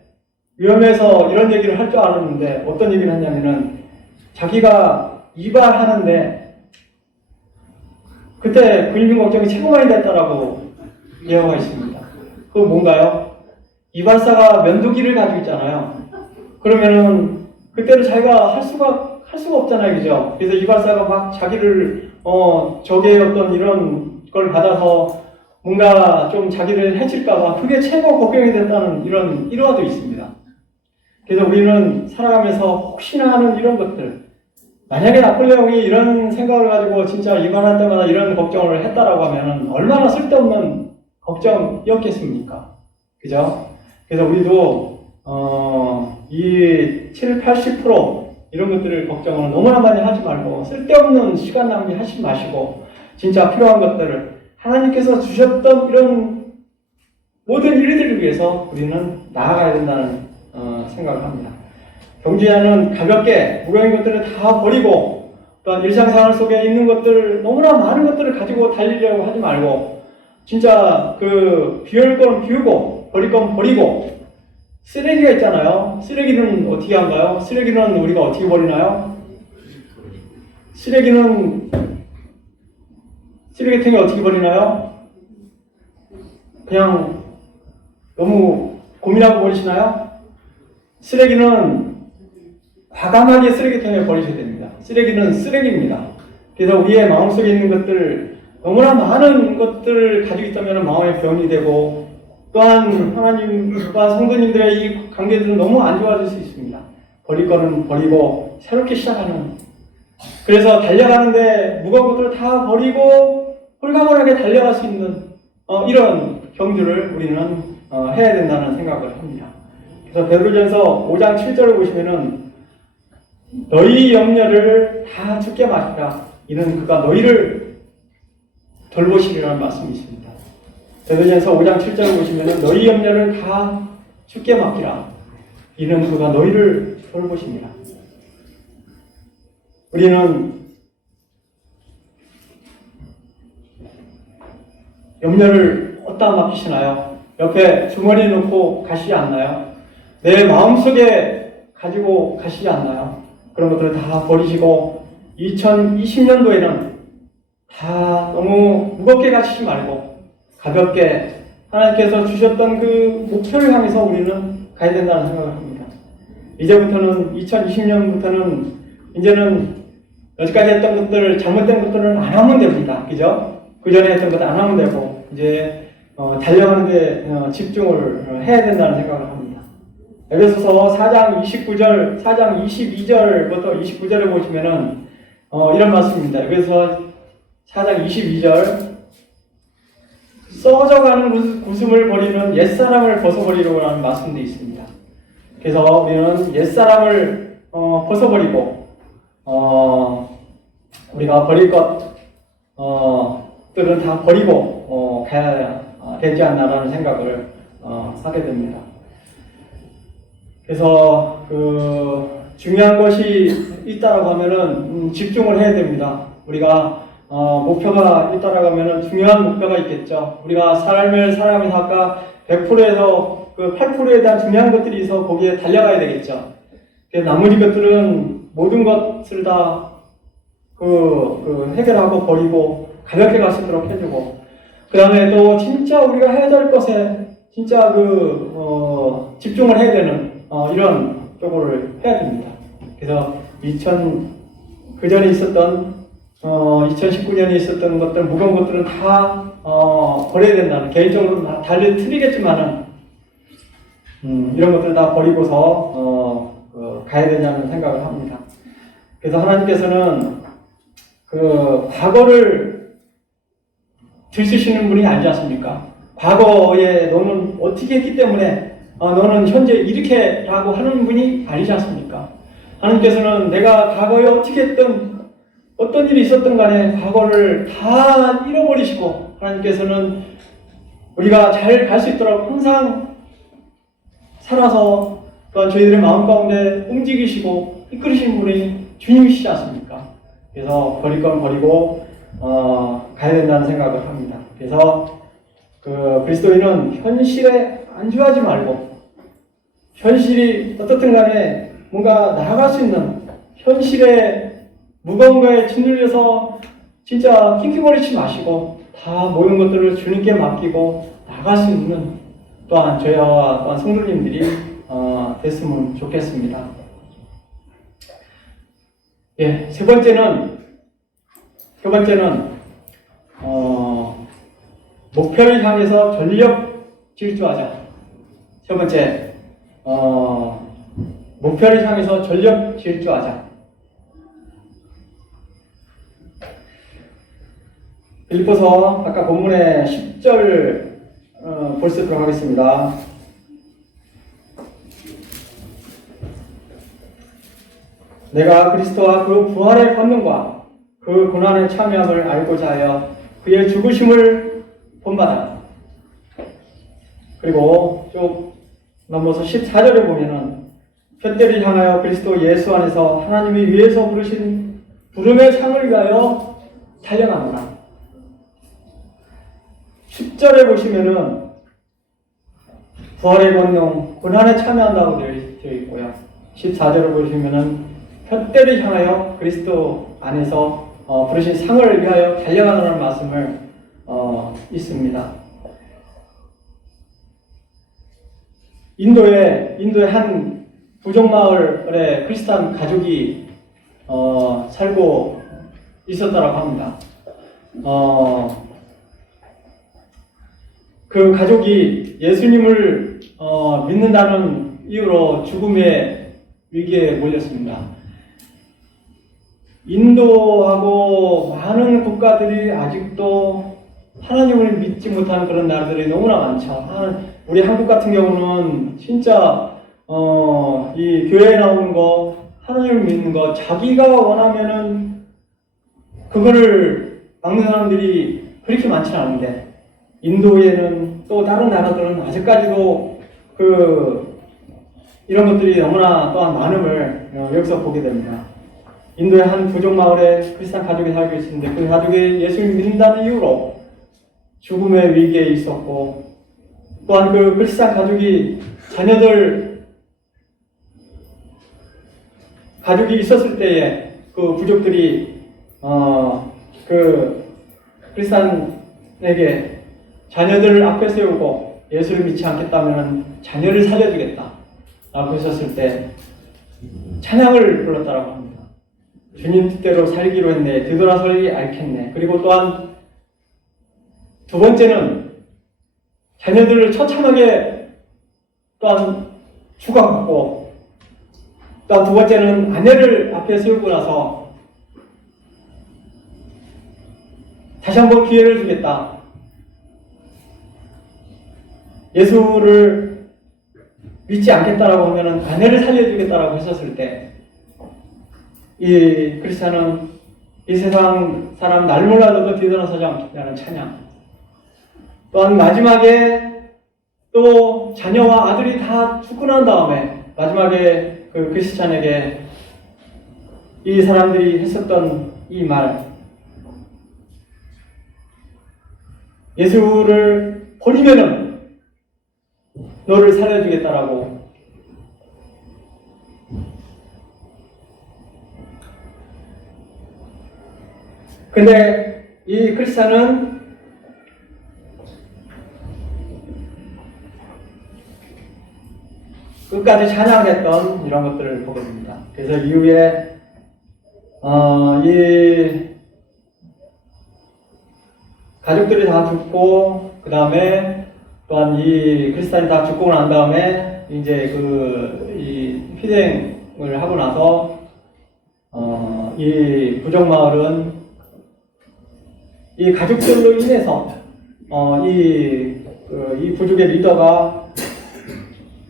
위험해서 이런 얘기를 할 줄 알았는데 어떤 얘기를 했냐면은 자기가 이발하는데 그때 근심 걱정이 최고 많이 됐다라고 예화가 있습니다. 그건 뭔가요? 이발사가 면도기를 가지고 있잖아요. 그러면은 그때는 자기가 할 수가 없잖아요, 그죠? 그래서 이발사가 막 자기를 적의 어떤 이런 걸 받아서 뭔가 좀 자기를 해칠까봐 그게 최고 걱정이 됐다는 이런 일화도 있습니다. 그래서 우리는 살아가면서 혹시나 하는 이런 것들, 만약에 나폴레옹이 이런 생각을 가지고 진짜 이발할 때마다 이런 걱정을 했다라고 하면 얼마나 쓸데없는 걱정이었겠습니까? 그죠? 그래서 우리도 이 7, 80% 이런 것들을 걱정을 너무나 많이 하지 말고 쓸데없는 시간 낭비 하지 마시고 진짜 필요한 것들을 하나님께서 주셨던 이런 모든 일들을 위해서 우리는 나아가야 된다는 생각을 합니다. 경주에는 가볍게 무거운 것들을 다 버리고 또한 일상생활 속에 있는 것들 너무나 많은 것들을 가지고 달리려고 하지 말고 진짜 그 비울 건 비우고 버릴 건 버리고 쓰레기가 있잖아요. 쓰레기는 어떻게 한가요? 쓰레기는 우리가 어떻게 버리나요? 쓰레기통에 어떻게 버리나요? 그냥 너무 고민하고 버리시나요? 쓰레기는 과감하게 쓰레기통에 버리셔야 됩니다. 쓰레기는 쓰레기입니다. 그래서 우리의 마음속에 있는 것들, 너무나 많은 것들을 가지고 있다면 마음의 병이 되고 또한 하나님과 성도님들의 이 관계들은 너무 안 좋아질 수 있습니다. 버릴 거는 버리고 새롭게 시작하는, 그래서 달려가는데 무거운 것들을 다 버리고 홀가분하게 달려갈 수 있는 이런 경주를 우리는 해야 된다는 생각을 합니다. 그래서 베드로전서 5장 7절을 보시면은 너희 염려를 다 주께 맡기라. 이는 그가 너희를 돌보시리라는 말씀이 있습니다. 베드로전서 5장 7절을 보시면은 너희 염려를 다 주께 맡기라. 이는 그가 너희를 돌보시니라. 우리는 염려를 어디다 맡기시나요? 옆에 주머니에 넣고 가시지 않나요? 내 마음속에 가지고 가시지 않나요? 그런 것들을 다 버리시고 2020년도에는 다 너무 무겁게 가시지 말고 가볍게 하나님께서 주셨던 그 목표를 향해서 우리는 가야 된다는 생각을 합니다. 이제부터는 2020년부터는 이제는 여지까지 했던 것들, 잘못된 것들은 안 하면 됩니다. 그죠? 그 전에 했던 것도 안 하면 되고 이제 달려가는 데 집중을 해야 된다는 생각을 합니다. 에베소서 4장 29절, 4장 22절부터 29절에 보시면은 이런 말씀입니다. 에베소서 4장 22절 썩어져가는 구슴을 버리는 옛사람을 벗어버리려고 하는 말씀도 있습니다. 그래서 우리는 옛사람을 벗어버리고 우리가 버릴 것들은 다 버리고 가야 되지 않나라는 생각을 하게 됩니다. 그래서 중요한 것이 있다라고 하면은 집중을 해야 됩니다. 우리가 목표가 있다라고 하면은 중요한 목표가 있겠죠. 우리가 삶을 살아가면서 아까 100%에서 그 8%에 대한 중요한 것들이 있어 거기에 달려가야 되겠죠. 나머지 것들은 모든 것을 다 해결하고 버리고 가볍게 갈 수 있도록 해주고 그 다음에 또 진짜 우리가 해야 될 것에 진짜 집중을 해야 되는 이런 쪽을 해야 됩니다. 그래서 그 전에 있었던 2019년에 있었던 것들 무거운 것들은 다 버려야 된다는, 개인적으로 달리 틀리겠지만은 이런 것들 다 버리고서 가야 되냐는 생각을 합니다. 그래서 하나님께서는 과거를 들쓰시는 분이 아니지 않습니까? 과거에 너는 어떻게 했기 때문에 너는 현재 이렇게 라고 하는 분이 아니지 않습니까? 하나님께서는 내가 과거에 어떻게 했든 어떤 일이 있었든 간에 과거를 다 잃어버리시고 하나님께서는 우리가 잘 갈 수 있도록 항상 살아서 또한 저희들의 마음 가운데 움직이시고 이끌으시는 분이 주님이시지 않습니까? 그래서 버릴 건 버리고 가야 된다는 생각을 합니다. 그래서 그리스도인은 현실에 안주하지 말고 현실이 어떻든 간에 뭔가 나아갈 수 있는 현실에 무거운 거에 짓눌려서 진짜 낑낑거리지 마시고 다 모든 것들을 주님께 맡기고 나갈 수 있는 또한 저희와 또한 성도님들이 됐으면 좋겠습니다. 예, 세 번째는 목표를 향해서 전력 질주하자. 세 번째, 목표를 향해서 전력 질주하자. 빌립보서 아까 본문의 10절 벌써 들어가겠습니다. 내가 그리스도와 그 부활의 권능과 그 고난의 참여함을 알고자 하여 그의 죽으심을 본받아 그리고 쭉 넘어서 14절에 보면은 푯대를 향하여 그리스도 예수 안에서 하나님이 위에서 부르신 부름의 상을 위하여 달려가노라. 10절에 보시면은 부활의 권능, 고난에 참여한다고 되어 있고요. 14절을 보시면은 푯대를 향하여 그리스도 안에서 부르신 상을 위하여 달려가는 말씀을 있습니다. 인도의 한 부족마을에 크리스찬 가족이 살고 있었다고 합니다. 그 가족이 예수님을 믿는다는 이유로 죽음의 위기에 몰렸습니다. 인도하고 많은 국가들이 아직도 하나님을 믿지 못하는 그런 나라들이 너무나 많죠. 우리 한국 같은 경우는 진짜 이 교회에 나오는 거, 하나님을 믿는 거, 자기가 원하면은 그거를 막는 사람들이 그렇게 많지는 않은데, 인도에는 또 다른 나라들은 아직까지도 이런 것들이 너무나 또한 많음을 여기서 보게 됩니다. 인도의 한 부족 마을에 크리스찬 가족이 살고 있었는데 그 가족이 예수를 믿는다는 이유로 죽음의 위기에 있었고, 또한 그 크리스찬 가족이 가족이 있었을 때에 그 부족들이 그 크리스찬에게 자녀들을 앞에 세우고 예수를 믿지 않겠다면 자녀를 살려주겠다 라고 했었을 때 찬양을 불렀다라고 합니다. 주님 뜻대로 살기로 했네, 되돌아서리 앓겠네. 그리고 또한 두 번째는 자녀들을 처참하게 또한 추가받고, 또한 두 번째는 아내를 앞에 세우고 나서 다시 한번 기회를 주겠다. 예수를 믿지 않겠다라고 하면은 아내를 살려주겠다라고 했었을 때, 이 크리스찬은 이 세상 사람 날 몰라도 뒤돌아서지 않겠다는 찬양. 또한 마지막에 또 자녀와 아들이 다 죽고 난 다음에 마지막에 그 크리스찬에게 이 사람들이 했었던 이 말, 예수를 버리면은 너를 살려주겠다라고. 근데 이 크리스찬은 끝까지 찬양했던 이런 것들을 보게 됩니다. 그래서 이후에 이 가족들이 다 죽고, 그 다음에 또한 이 크리스찬이 다 죽고 난 다음에 이제 이 희생을 하고 나서 이 부족 마을은 이 가족들로 인해서 이 부족의 리더가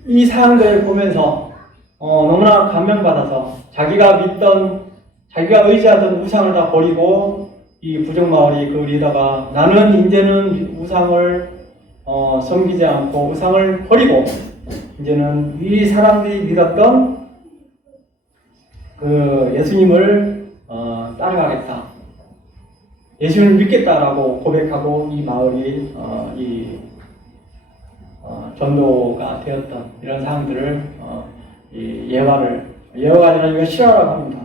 이 사항들을 보면서 너무나 감명받아서 자기가 의지하던 우상을 다 버리고, 이 부족 마을이 그 리더가 나는 이제는 우상을 섬기지 않고 우상을 버리고 이제는 이 사람들이 믿었던 그 예수님을 따라가겠다, 예수님을 믿겠다라고 고백하고 이 마을이 전도가 되었던 이런 사항들을 예화가 아니라 이거 실화라고 합니다.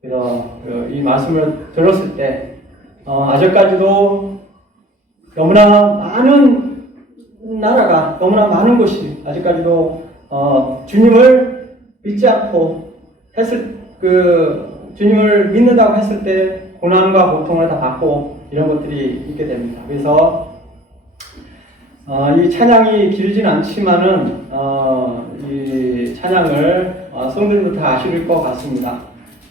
그래서 이 말씀을 들었을 때 아직까지도 너무나 많은 나라가, 너무나 많은 곳이 아직까지도 주님을 믿지 않고 주님을 믿는다고 했을 때 고난과 고통을 다 받고 이런 것들이 있게 됩니다. 그래서 이 찬양이 길진 않지만은 이 찬양을 성도님도 다 아실 것 같습니다.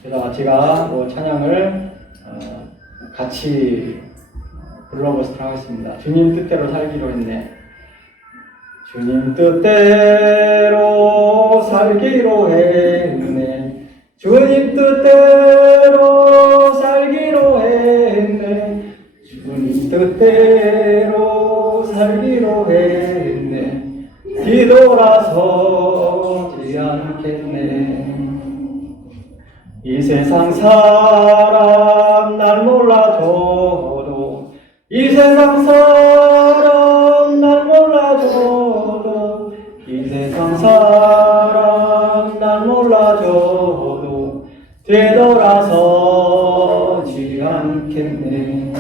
그래서 제가 찬양을 같이 불러보도록 하겠습니다. 주님 뜻대로 살기로 했네. 주님 뜻대로 살기로 했네. 주님 뜻대로 살기로 했네. 주님 뜻대로 살기로 했네. 뒤돌아서지 않겠네. 이 세상 사람 날 몰라줘도, 이 세상 사람 날 몰라줘도, 이 세상 사람 날 몰라줘도 되돌아서지 않겠네.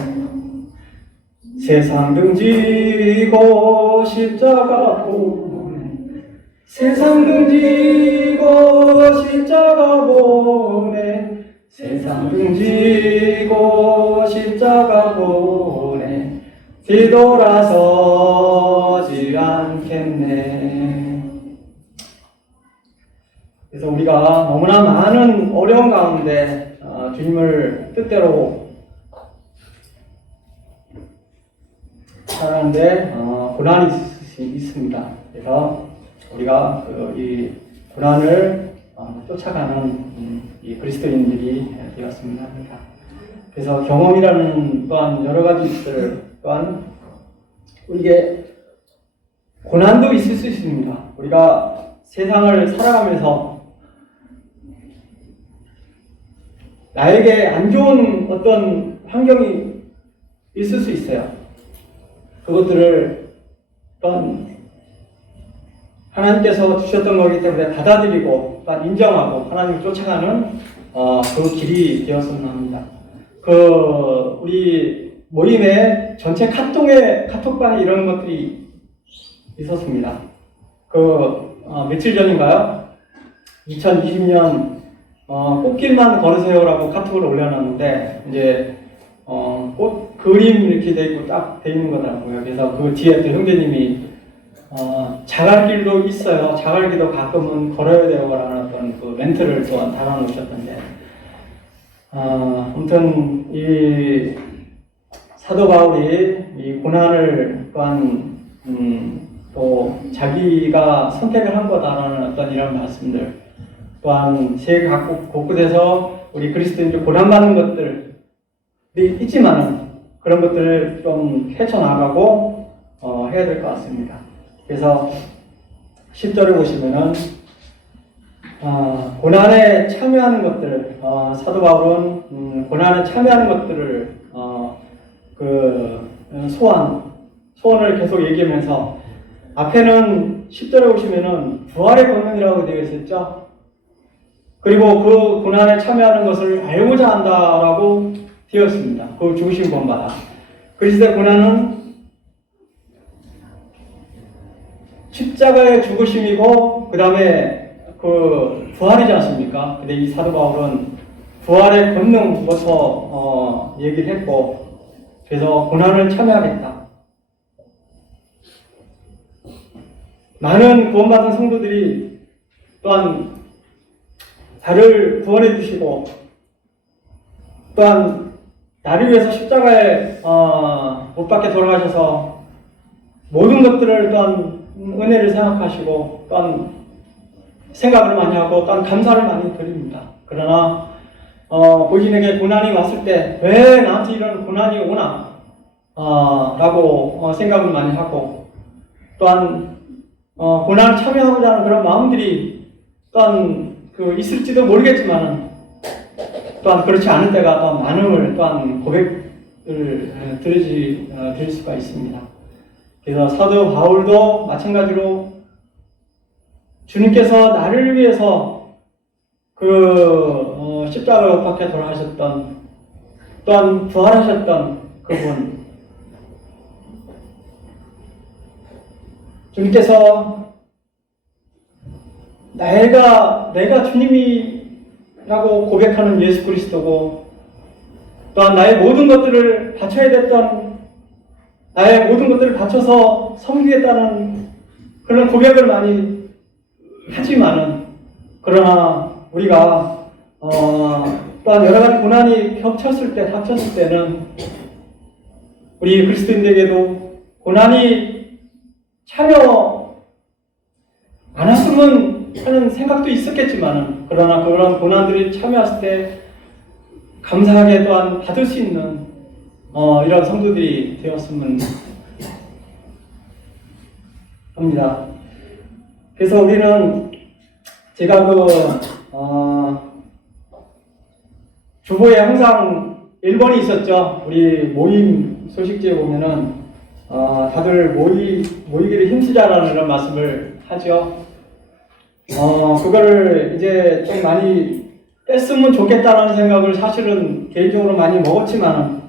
세상 등지고 십자가 보네, 세상 등지고 십자가 보네, 세상 등지고 십자가 보네, 뒤돌아서지 않겠네. 그래서 우리가 너무나 많은 어려움 가운데 주님을 뜻대로 살아가는데 고난이 있습니다. 그래서 우리가 이 고난을 쫓아가는 이 그리스도인들이 되었으면 합니다. 그래서 경험이라는 또한 여러 가지들 또한 우리에게 고난도 있을 수 있습니다. 우리가 세상을 살아가면서 나에게 안 좋은 어떤 환경이 있을 수 있어요. 그것들을 또한 하나님께서 주셨던 거기 때문에 받아들이고 또한 인정하고 하나님을 쫓아가는 그 길이 되었으면 합니다. 우리 모임에 전체 카톡방에 이런 것들이 있었습니다. 며칠 전인가요? 2020년 꽃길만 걸으세요라고 카톡을 올려놨는데 이제 꽃 그림 이렇게 돼 있고 딱 돼 있는 거더라고요. 그래서 그 뒤에 또 형제님이 자갈길도 있어요. 자갈길도 가끔은 걸어야 돼요라는 어떤 그 멘트를 또한 달아놓으셨던데, 아무튼 이 사도 바울이 이 고난을 또한 또 자기가 선택을 한 거다라는 어떤 이런 말씀들, 또한 세계 각국 곳곳에서 우리 그리스도인들 고난받는 것들이 있지만은 그런 것들을 좀 헤쳐나가고 해야 될 것 같습니다. 그래서 10절에 보시면은 고난에 참여하는 것들, 사도 바울은 고난에 참여하는 것들을 소원을 계속 얘기하면서 앞에는 10절에 보시면은 부활의 권능이라고 되어 있었죠. 그리고 그 고난에 참여하는 것을 알고자 한다라고 되어 있습니다. 그 죽으신 본받아. 그리스도의 고난은 십자가의 죽으심이고 그 다음에 그 부활이지 않습니까? 근데 이 사도 바울은 부활의 권능부터 얘기를 했고, 그래서 고난을 참여하겠다. 많은 구원받은 성도들이 또한 나를 구원해 주시고 또한 나를 위해서 십자가에 못 박혀 돌아가셔서 모든 것들을 또한 은혜를 생각하시고 또한 생각을 많이 하고 또한 감사를 많이 드립니다. 그러나 본인에게 고난이 왔을 때 왜 나한테 이런 고난이 오나 라고 생각을 많이 하고, 또한 고난을 참여하고자 하는 그런 마음들이 또한 있을지도 모르겠지만은 또한 그렇지 않은 때가 또한 많음을 또한 고백을 드릴 수가 있습니다. 그래서 사도 바울도 마찬가지로 주님께서 나를 위해서 십자가에 못 박혀 돌아가셨던, 또한 부활하셨던 그분, 주님께서 내가 주님이라고 고백하는 예수 그리스도고, 또한 나의 모든 것들을 바쳐야 됐던, 나의 모든 것들을 바쳐서 섬기겠다는 그런 고백을 많이 하지만은, 그러나 우리가 또한 여러 가지 고난이 닥쳤을 때는 우리 그리스도인들에게도 고난이 참여 안 했으면 하는 생각도 있었겠지만은, 그러나 그런 고난들이 참여했을 때 감사하게 또한 받을 수 있는 이런 성도들이 되었으면 합니다. 그래서 우리는 제가 주보에 항상 1번이 있었죠. 우리 모임 소식지에 보면은 다들 모이기를 힘쓰자라는 그런 말씀을 하죠. 그거를 이제 좀 많이 뺐으면 좋겠다라는 생각을 사실은 개인적으로 많이 먹었지만,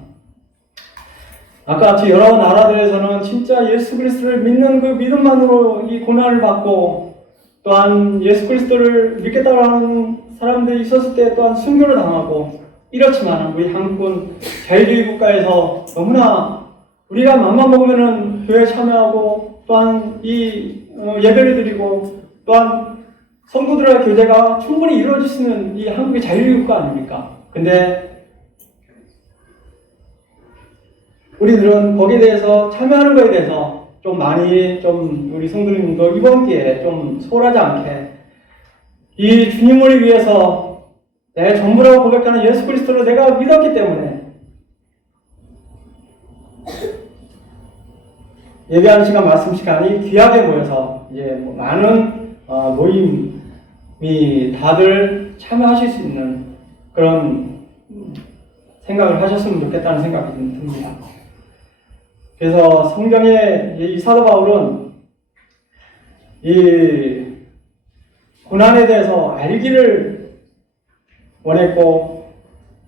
아까 같이 여러 나라들에서는 진짜 예수 그리스도를 믿는 그 믿음만으로 이 고난을 받고, 또한 예수 그리스도를 믿겠다고 하는 사람들이 있었을 때 또한 순교를 당하고, 이렇지만 우리 한국은 자유주의 국가에서 너무나 우리가 맘만 먹으면은 교회에 참여하고, 또한 이 예배를 드리고, 또한 성도들의 교제가 충분히 이루어질 수 있는 이 한국의 자유주의 국가 아닙니까? 근데 우리들은 거기에 대해서 참여하는 것에 대해서 좀 많이 우리 성도님도 이번 기회에 좀 소홀하지 않게 이 주님을 위해서 내 전부라고 고백하는 예수 그리스도를 내가 믿었기 때문에 예배하는 시간, 말씀 시간이 귀하게 모여서 이제 많은 모임이 다들 참여하실 수 있는 그런 생각을 하셨으면 좋겠다는 생각이 듭니다. 그래서 성경의 이 사도 바울은 이 고난에 대해서 알기를 원했고,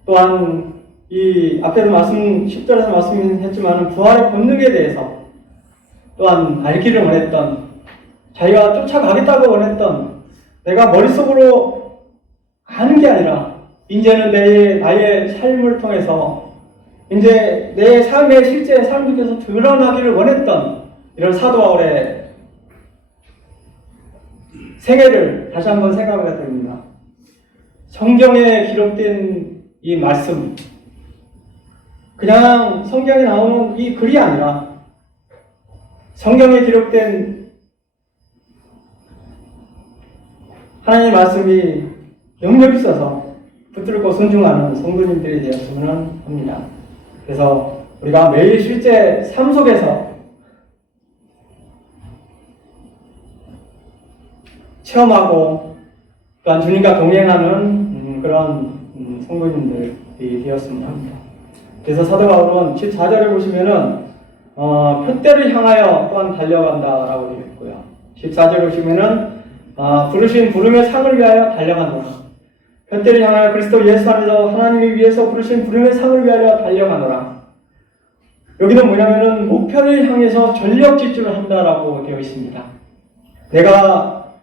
또한 이 앞에서 10절에서 말씀했지만 부활의 본능에 대해서 또한 알기를 원했던, 자기가 쫓아가겠다고 원했던, 내가 머릿속으로 아는 게 아니라 이제는 나의 삶을 통해서 이제 내 삶의 실제 삶 속에서 드러나기를 원했던 이런 사도 바울의 생애를 다시 한번 생각하게 됩니다. 성경에 기록된 이 말씀, 그냥 성경에 나오는 이 글이 아니라 성경에 기록된 하나님의 말씀이 영역 있어서 붙들고 순종하는 성도님들이 되었으면 합니다. 그래서 우리가 매일 실제 삶 속에서 체험하고 또한 주님과 동행하는 그런 성도님들이 되었으면 합니다. 그래서 사도 바울은 14절에 보시면은 표대를 향하여 또한 달려간다라고 되어 있고요. 14절에 보시면은 부르신 부름의 상을 위하여 달려가노라. 표대를 향하여 그리스도 예수 안에서 하나님이 위해서 부르신 부름의 상을 위하여 달려가노라. 여기는 뭐냐면은 목표를 향해서 전력 질주를 한다라고 되어 있습니다. 내가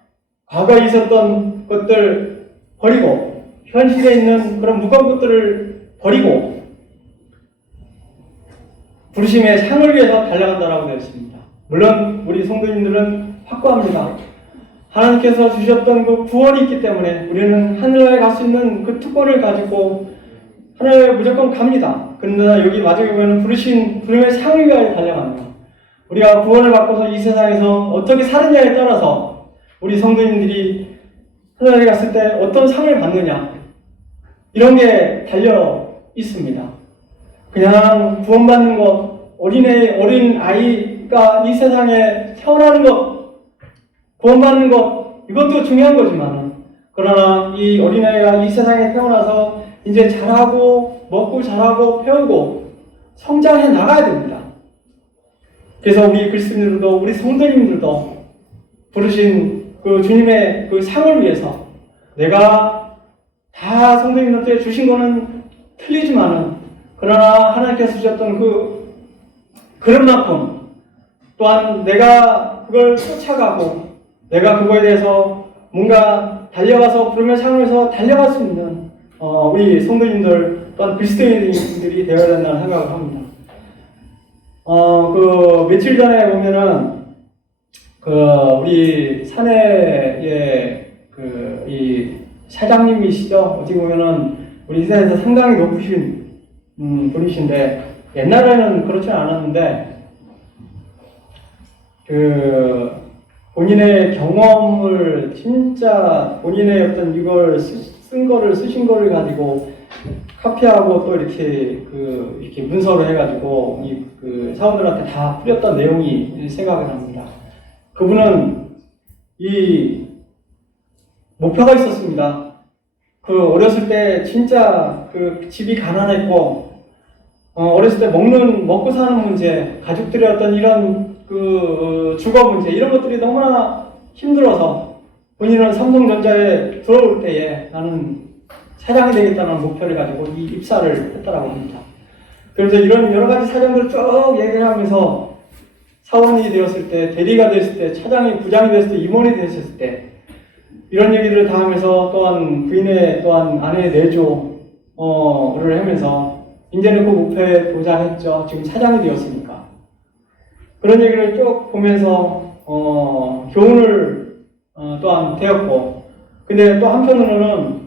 과거에 있었던 것들 버리고, 현실에 있는 그런 무거운 것들을 버리고 부르심의 상을 위해서 달려간다라고 되어 있습니다. 물론 우리 성도님들은 확고합니다. 하나님께서 주셨던 그 구원이 있기 때문에 우리는 하늘나라에 갈 수 있는 그 특권을 가지고 하늘나라에 무조건 갑니다. 그러나 여기 마지막에 보면 부르신 부름의 상을 위하여 달려갑니다. 우리가 구원을 받고서 이 세상에서 어떻게 사느냐에 따라서 우리 성도님들이 하늘나라에 갔을 때 어떤 상을 받느냐, 이런 게 달려 있습니다. 그냥 구원받는 것, 어린 아이가 이 세상에 태어나는 것, 구원받는 것, 이것도 중요한 거지만, 그러나 이 어린아이가 이 세상에 태어나서 이제 자라고, 먹고 자라고, 배우고, 성장해 나가야 됩니다. 그래서 우리 그리스도인들도, 우리 성도님들도 부르신 그 주님의 그 상을 위해서, 내가 다 성도님들한테 주신 거는 틀리지만은, 그러나 하나님께서 주셨던 그런 만큼, 또한 내가 그걸 쫓아가고, 내가 그거에 대해서 뭔가 달려가서 부름의 상에서 달려갈 수 있는 우리 성도님들 또한 그리스도인들이 되어야 된다는 생각을 합니다. 며칠 전에 보면은 우리 사내의 이 사장님이시죠. 어떻게 보면은 우리 세상에서 상당히 높으신 분이신데, 옛날에는 그렇지 않았는데 본인의 경험을, 진짜 본인의 어떤 이걸 쓰신 거를 가지고 카피하고 또 이렇게 문서로 해가지고 사원들한테 다 뿌렸던 내용이 생각이 납니다. 그분은 이 목표가 있었습니다. 그 어렸을 때 진짜 그 집이 가난했고, 어렸을 때 먹고 사는 문제, 가족들의 어떤 이런 그 주거 문제, 이런 것들이 너무나 힘들어서 본인은 삼성전자에 들어올 때에 나는 사장이 되겠다는 목표를 가지고 이 입사를 했다라고 합니다. 그래서 이런 여러 가지 사정들을 쭉 얘기를 하면서 사원이 되었을 때, 대리가 됐을 때, 차장이, 부장이 됐을 때, 임원이 됐을 때, 이런 얘기들을 다 하면서 또한 부인의 또한 아내의 내조를 하면서 이제는 그 목표에 도달했죠. 지금 차장이 되었으니까. 그런 얘기를 쭉 보면서 교훈을 또한 되었고, 근데 또 한편으로는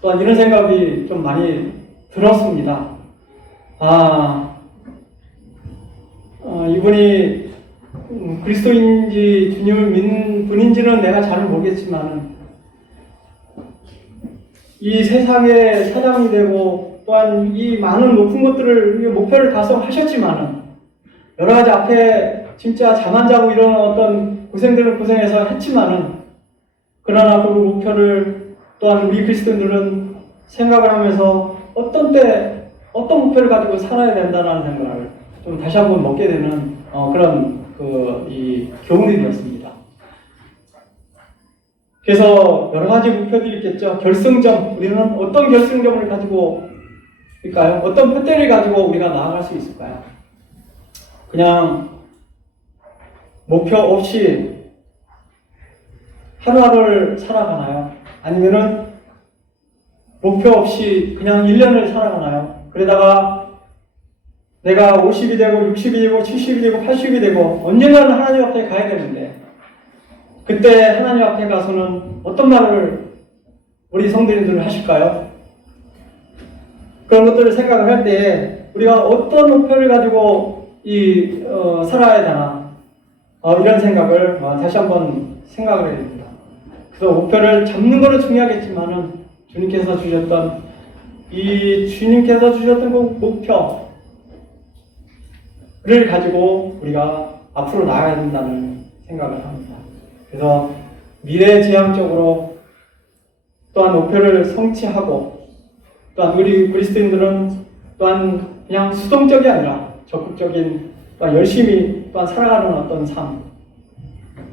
또한 이런 생각이 좀 많이 들었습니다. 이분이 그리스도인지 주님을 믿는 분인지는 내가 잘 모르겠지만은 이 세상의 사장이 되고 또한 이 많은 높은 것들을 목표를 달성하셨지만은 여러 가지 앞에 진짜 잠 안 자고 이런 어떤 고생들을 고생해서 했지만은 그러나 그 목표를 또한 우리 그리스도인들은 생각을 하면서 어떤 때 어떤 목표를 가지고 살아야 된다는 생각을 좀 다시 한번 먹게 되는 그런 이 교훈이 되었습니다. 그래서 여러 가지 목표들이 있겠죠. 결승점, 우리는 어떤 결승점을 가지고 있을까요? 어떤 표대를 가지고 우리가 나아갈 수 있을까요? 그냥 목표 없이 하루하루를 살아가나요? 아니면은 목표 없이 그냥 1년을 살아가나요? 그러다가 내가 50이 되고 60이 되고 70이 되고 80이 되고 언젠가는 하나님 앞에 가야 되는데 그때 하나님 앞에 가서는 어떤 말을 우리 성도님들은 하실까요? 그런 것들을 생각을 할 때 우리가 어떤 목표를 가지고 살아야 되나 이런 생각을 다시 한번 생각을 해야 됩니다. 그래서 목표를 잡는 것은 중요하겠지만은 주님께서 주셨던 그 목표를 가지고 우리가 앞으로 나아가야 된다는 생각을 합니다. 그래서 미래지향적으로 또한 목표를 성취하고 또한 우리 그리스도인들은 또한 그냥 수동적이 아니라 적극적인 또한 열심히 또한 살아가는 어떤 삶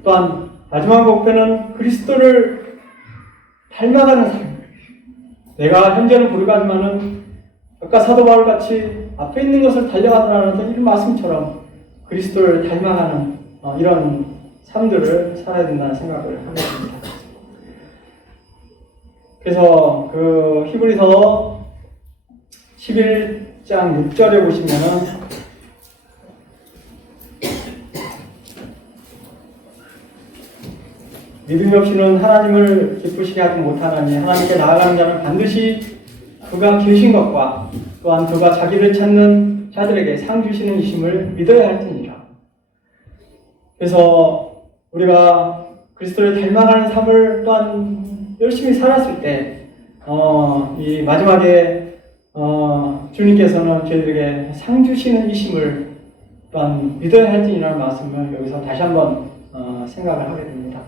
또한 마지막 목표는 그리스도를 닮아가는 삶. 내가 현재는 불가하지만은 아까 사도 바울 같이 앞에 있는 것을 달려가라는 이런 말씀처럼 그리스도를 닮아가는 이런 삶들을 살아야 된다는 생각을 하게 됩니다. 그래서 그 히브리서 11장 6절에 보시면은 믿음이 없이는 하나님을 기쁘시게 하지 못하나니 하나님께 나아가는 자는 반드시 그가 계신 것과 또한 그가 자기를 찾는 자들에게 상 주시는 이심을 믿어야 할지니라. 그래서 우리가 그리스도를 닮아가는 삶을 또한 열심히 살았을 때 이 마지막에 주님께서는 저희들에게 상 주시는 이심을 또한 믿어야 할지니라는 말씀을 여기서 다시 한번 생각을 하게 됩니다.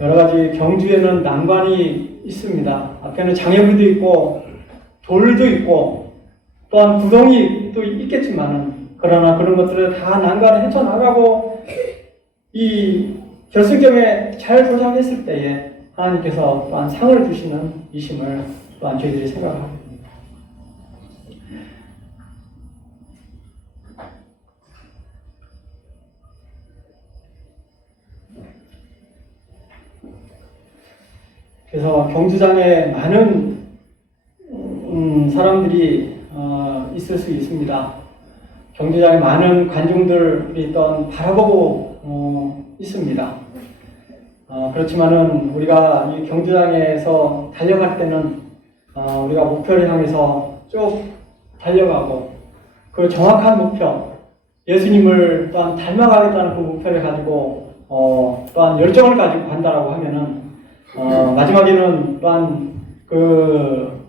여러 가지 경주에는 난관이 있습니다. 앞에는 장애물도 있고 돌도 있고 또한 구덩이도 있겠지만은 그러나 그런 것들을 다 난관을 헤쳐나가고 이 결승점에 잘 도착했을 때에 하나님께서 또한 상을 주시는 이심을 또한 저희들이 생각하게 됩니다. 그래서 경주장에 많은 사람들이 있을 수 있습니다. 경주장에 많은 관중들이 또한 바라보고 있습니다. 그렇지만은 우리가 이 경주장에서 달려갈 때는 우리가 목표를 향해서 쭉 달려가고 그 정확한 목표, 예수님을 또한 닮아가겠다는 그 목표를 가지고 또한 열정을 가지고 간다라고 하면은 마지막에는 또한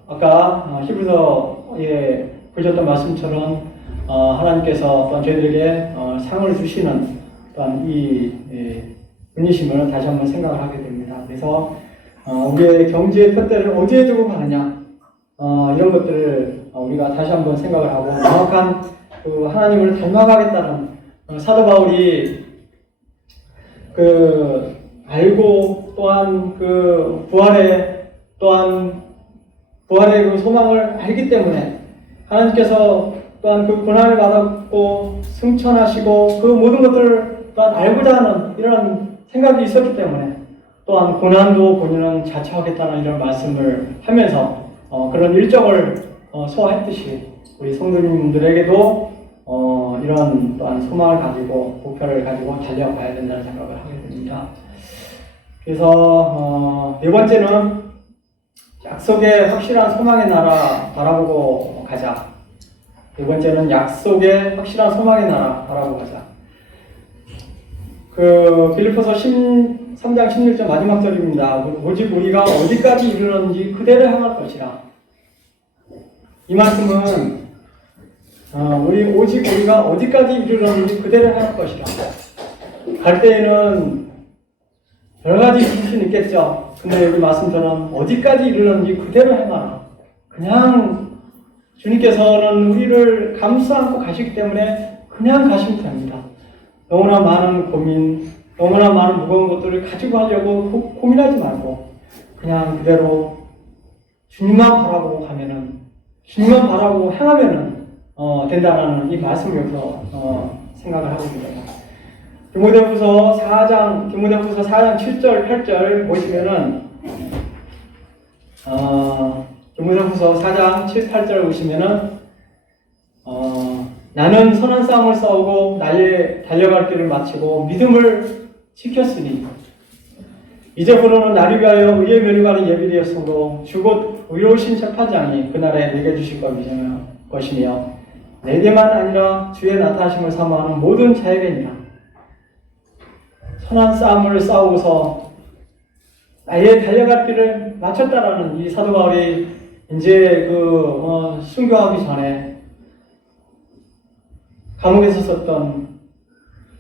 아까 히브리서에 보셨던 말씀처럼 하나님께서 또한 저희들에게 상을 주시는 또한 이 분이심을 다시 한번 생각을 하게 됩니다. 그래서 우리의 경지의 푯대를 어디에 두고 가느냐, 이런 것들을 우리가 다시 한번 생각을 하고 정확한 그 하나님을 닮아가겠다는 사도 바울이 그 알고 또한 그 부활의 그 소망을 알기 때문에 하나님께서 또한 그 고난을 받았고 승천하시고 그 모든 것들을 또한 알고자 하는 이런 생각이 있었기 때문에 또한 고난도 본인은 자처하겠다는 이런 말씀을 하면서 그런 일정을 소화했듯이 우리 성도님들에게도 이런 또한 소망을 가지고 목표를 가지고 달려가야 된다는 생각을 하게 됩니다. 그래서 네 번째는 약속의 확실한 소망의 나라 바라보고 가자. 네 번째는 약속의 확실한 소망의 나라 바라보고 가자. 그 빌립보서 3장 16절 마지막 절입니다. 오직 우리가 어디까지 이르렀는지 그대로 행할 것이라. 이 말씀은 오직 우리가 어디까지 이르렀는지 그대로 행할 것이라. 갈 때에는 여러 가지 있을 수는 있겠죠. 근데 여기 말씀처럼 어디까지 이르렀는지 그대로 행하라. 그냥 주님께서는 우리를 감싸 안고 가시기 때문에 그냥 가시면 됩니다. 너무나 많은 고민, 너무나 많은 무거운 것들을 가지고 하려고 고민하지 말고 그냥 그대로 주님만 바라보고 가면은, 주님만 바라보고 행하면은 된다는 이 말씀을 여기서 생각을 하고 있습니다. 디모데후서 4장 7절 8절 보시면은 디모데후서 4장 7, 8절 보시면은 나는 선한 싸움을 싸우고 나의 달려갈 길을 마치고 믿음을 지켰으니 이제부로는 나를 위하여 의의 면류관이 예비되었으므로 주곧 의로우신 재판장이 그날에 내게 주실 것이며 내게만 아니라 주의 나타나심을 사모하는 모든 자에게니라. 선한 싸움을 싸우고서 나의 달려갈 길을 마쳤다라는 이 사도 바울이 이제 순교하기 전에 감옥에서 썼던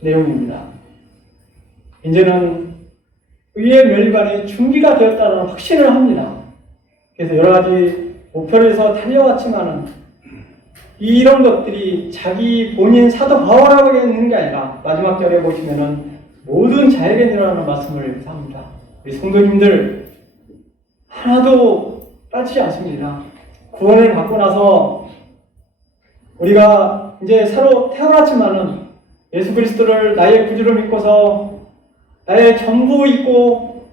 내용입니다. 이제는 의의 면류관이 준비가 되었다는 확신을 합니다. 그래서 여러 가지 목표를 해서 달려왔지만은 이런 것들이 자기 본인 사도 바울하고 있는 게 아니라 마지막 절에 보시면은 모든 자에게라는 말씀을 합니다. 우리 성도님들 하나도 빠지지 않습니다. 구원을 받고 나서 우리가 이제 새로 태어났지만은 예수 그리스도를 나의 구주로 믿고서 나의 전부 있고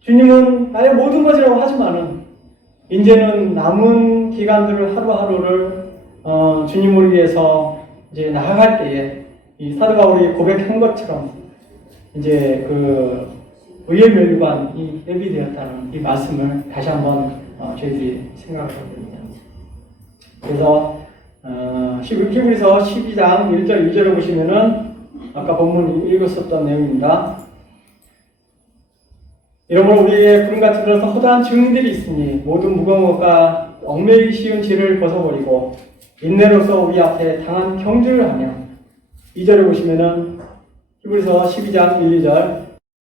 주님은 나의 모든 것이라고 하지만은 이제는 남은 기간들을 하루하루를 주님을 위해서 이제 나아갈 때에 이 사도 바울이 고백한 것처럼 이제 그 의의 면류관이 예비되었다는 이 말씀을 다시 한번 저희들이 생각을 하게 됩니다. 그래서 히브리서 12장 1절 2절을 보시면은 아까 본문 읽었었던 내용입니다. 이러므로 우리의 구름같이 들어서 허다한 증인들이 있으니 모든 무거운 것과 얽매이기 쉬운 죄를 벗어버리고 인내로서 우리 앞에 당한 경주를 하며 2절에 보시면은 히브리서 12장 1, 2절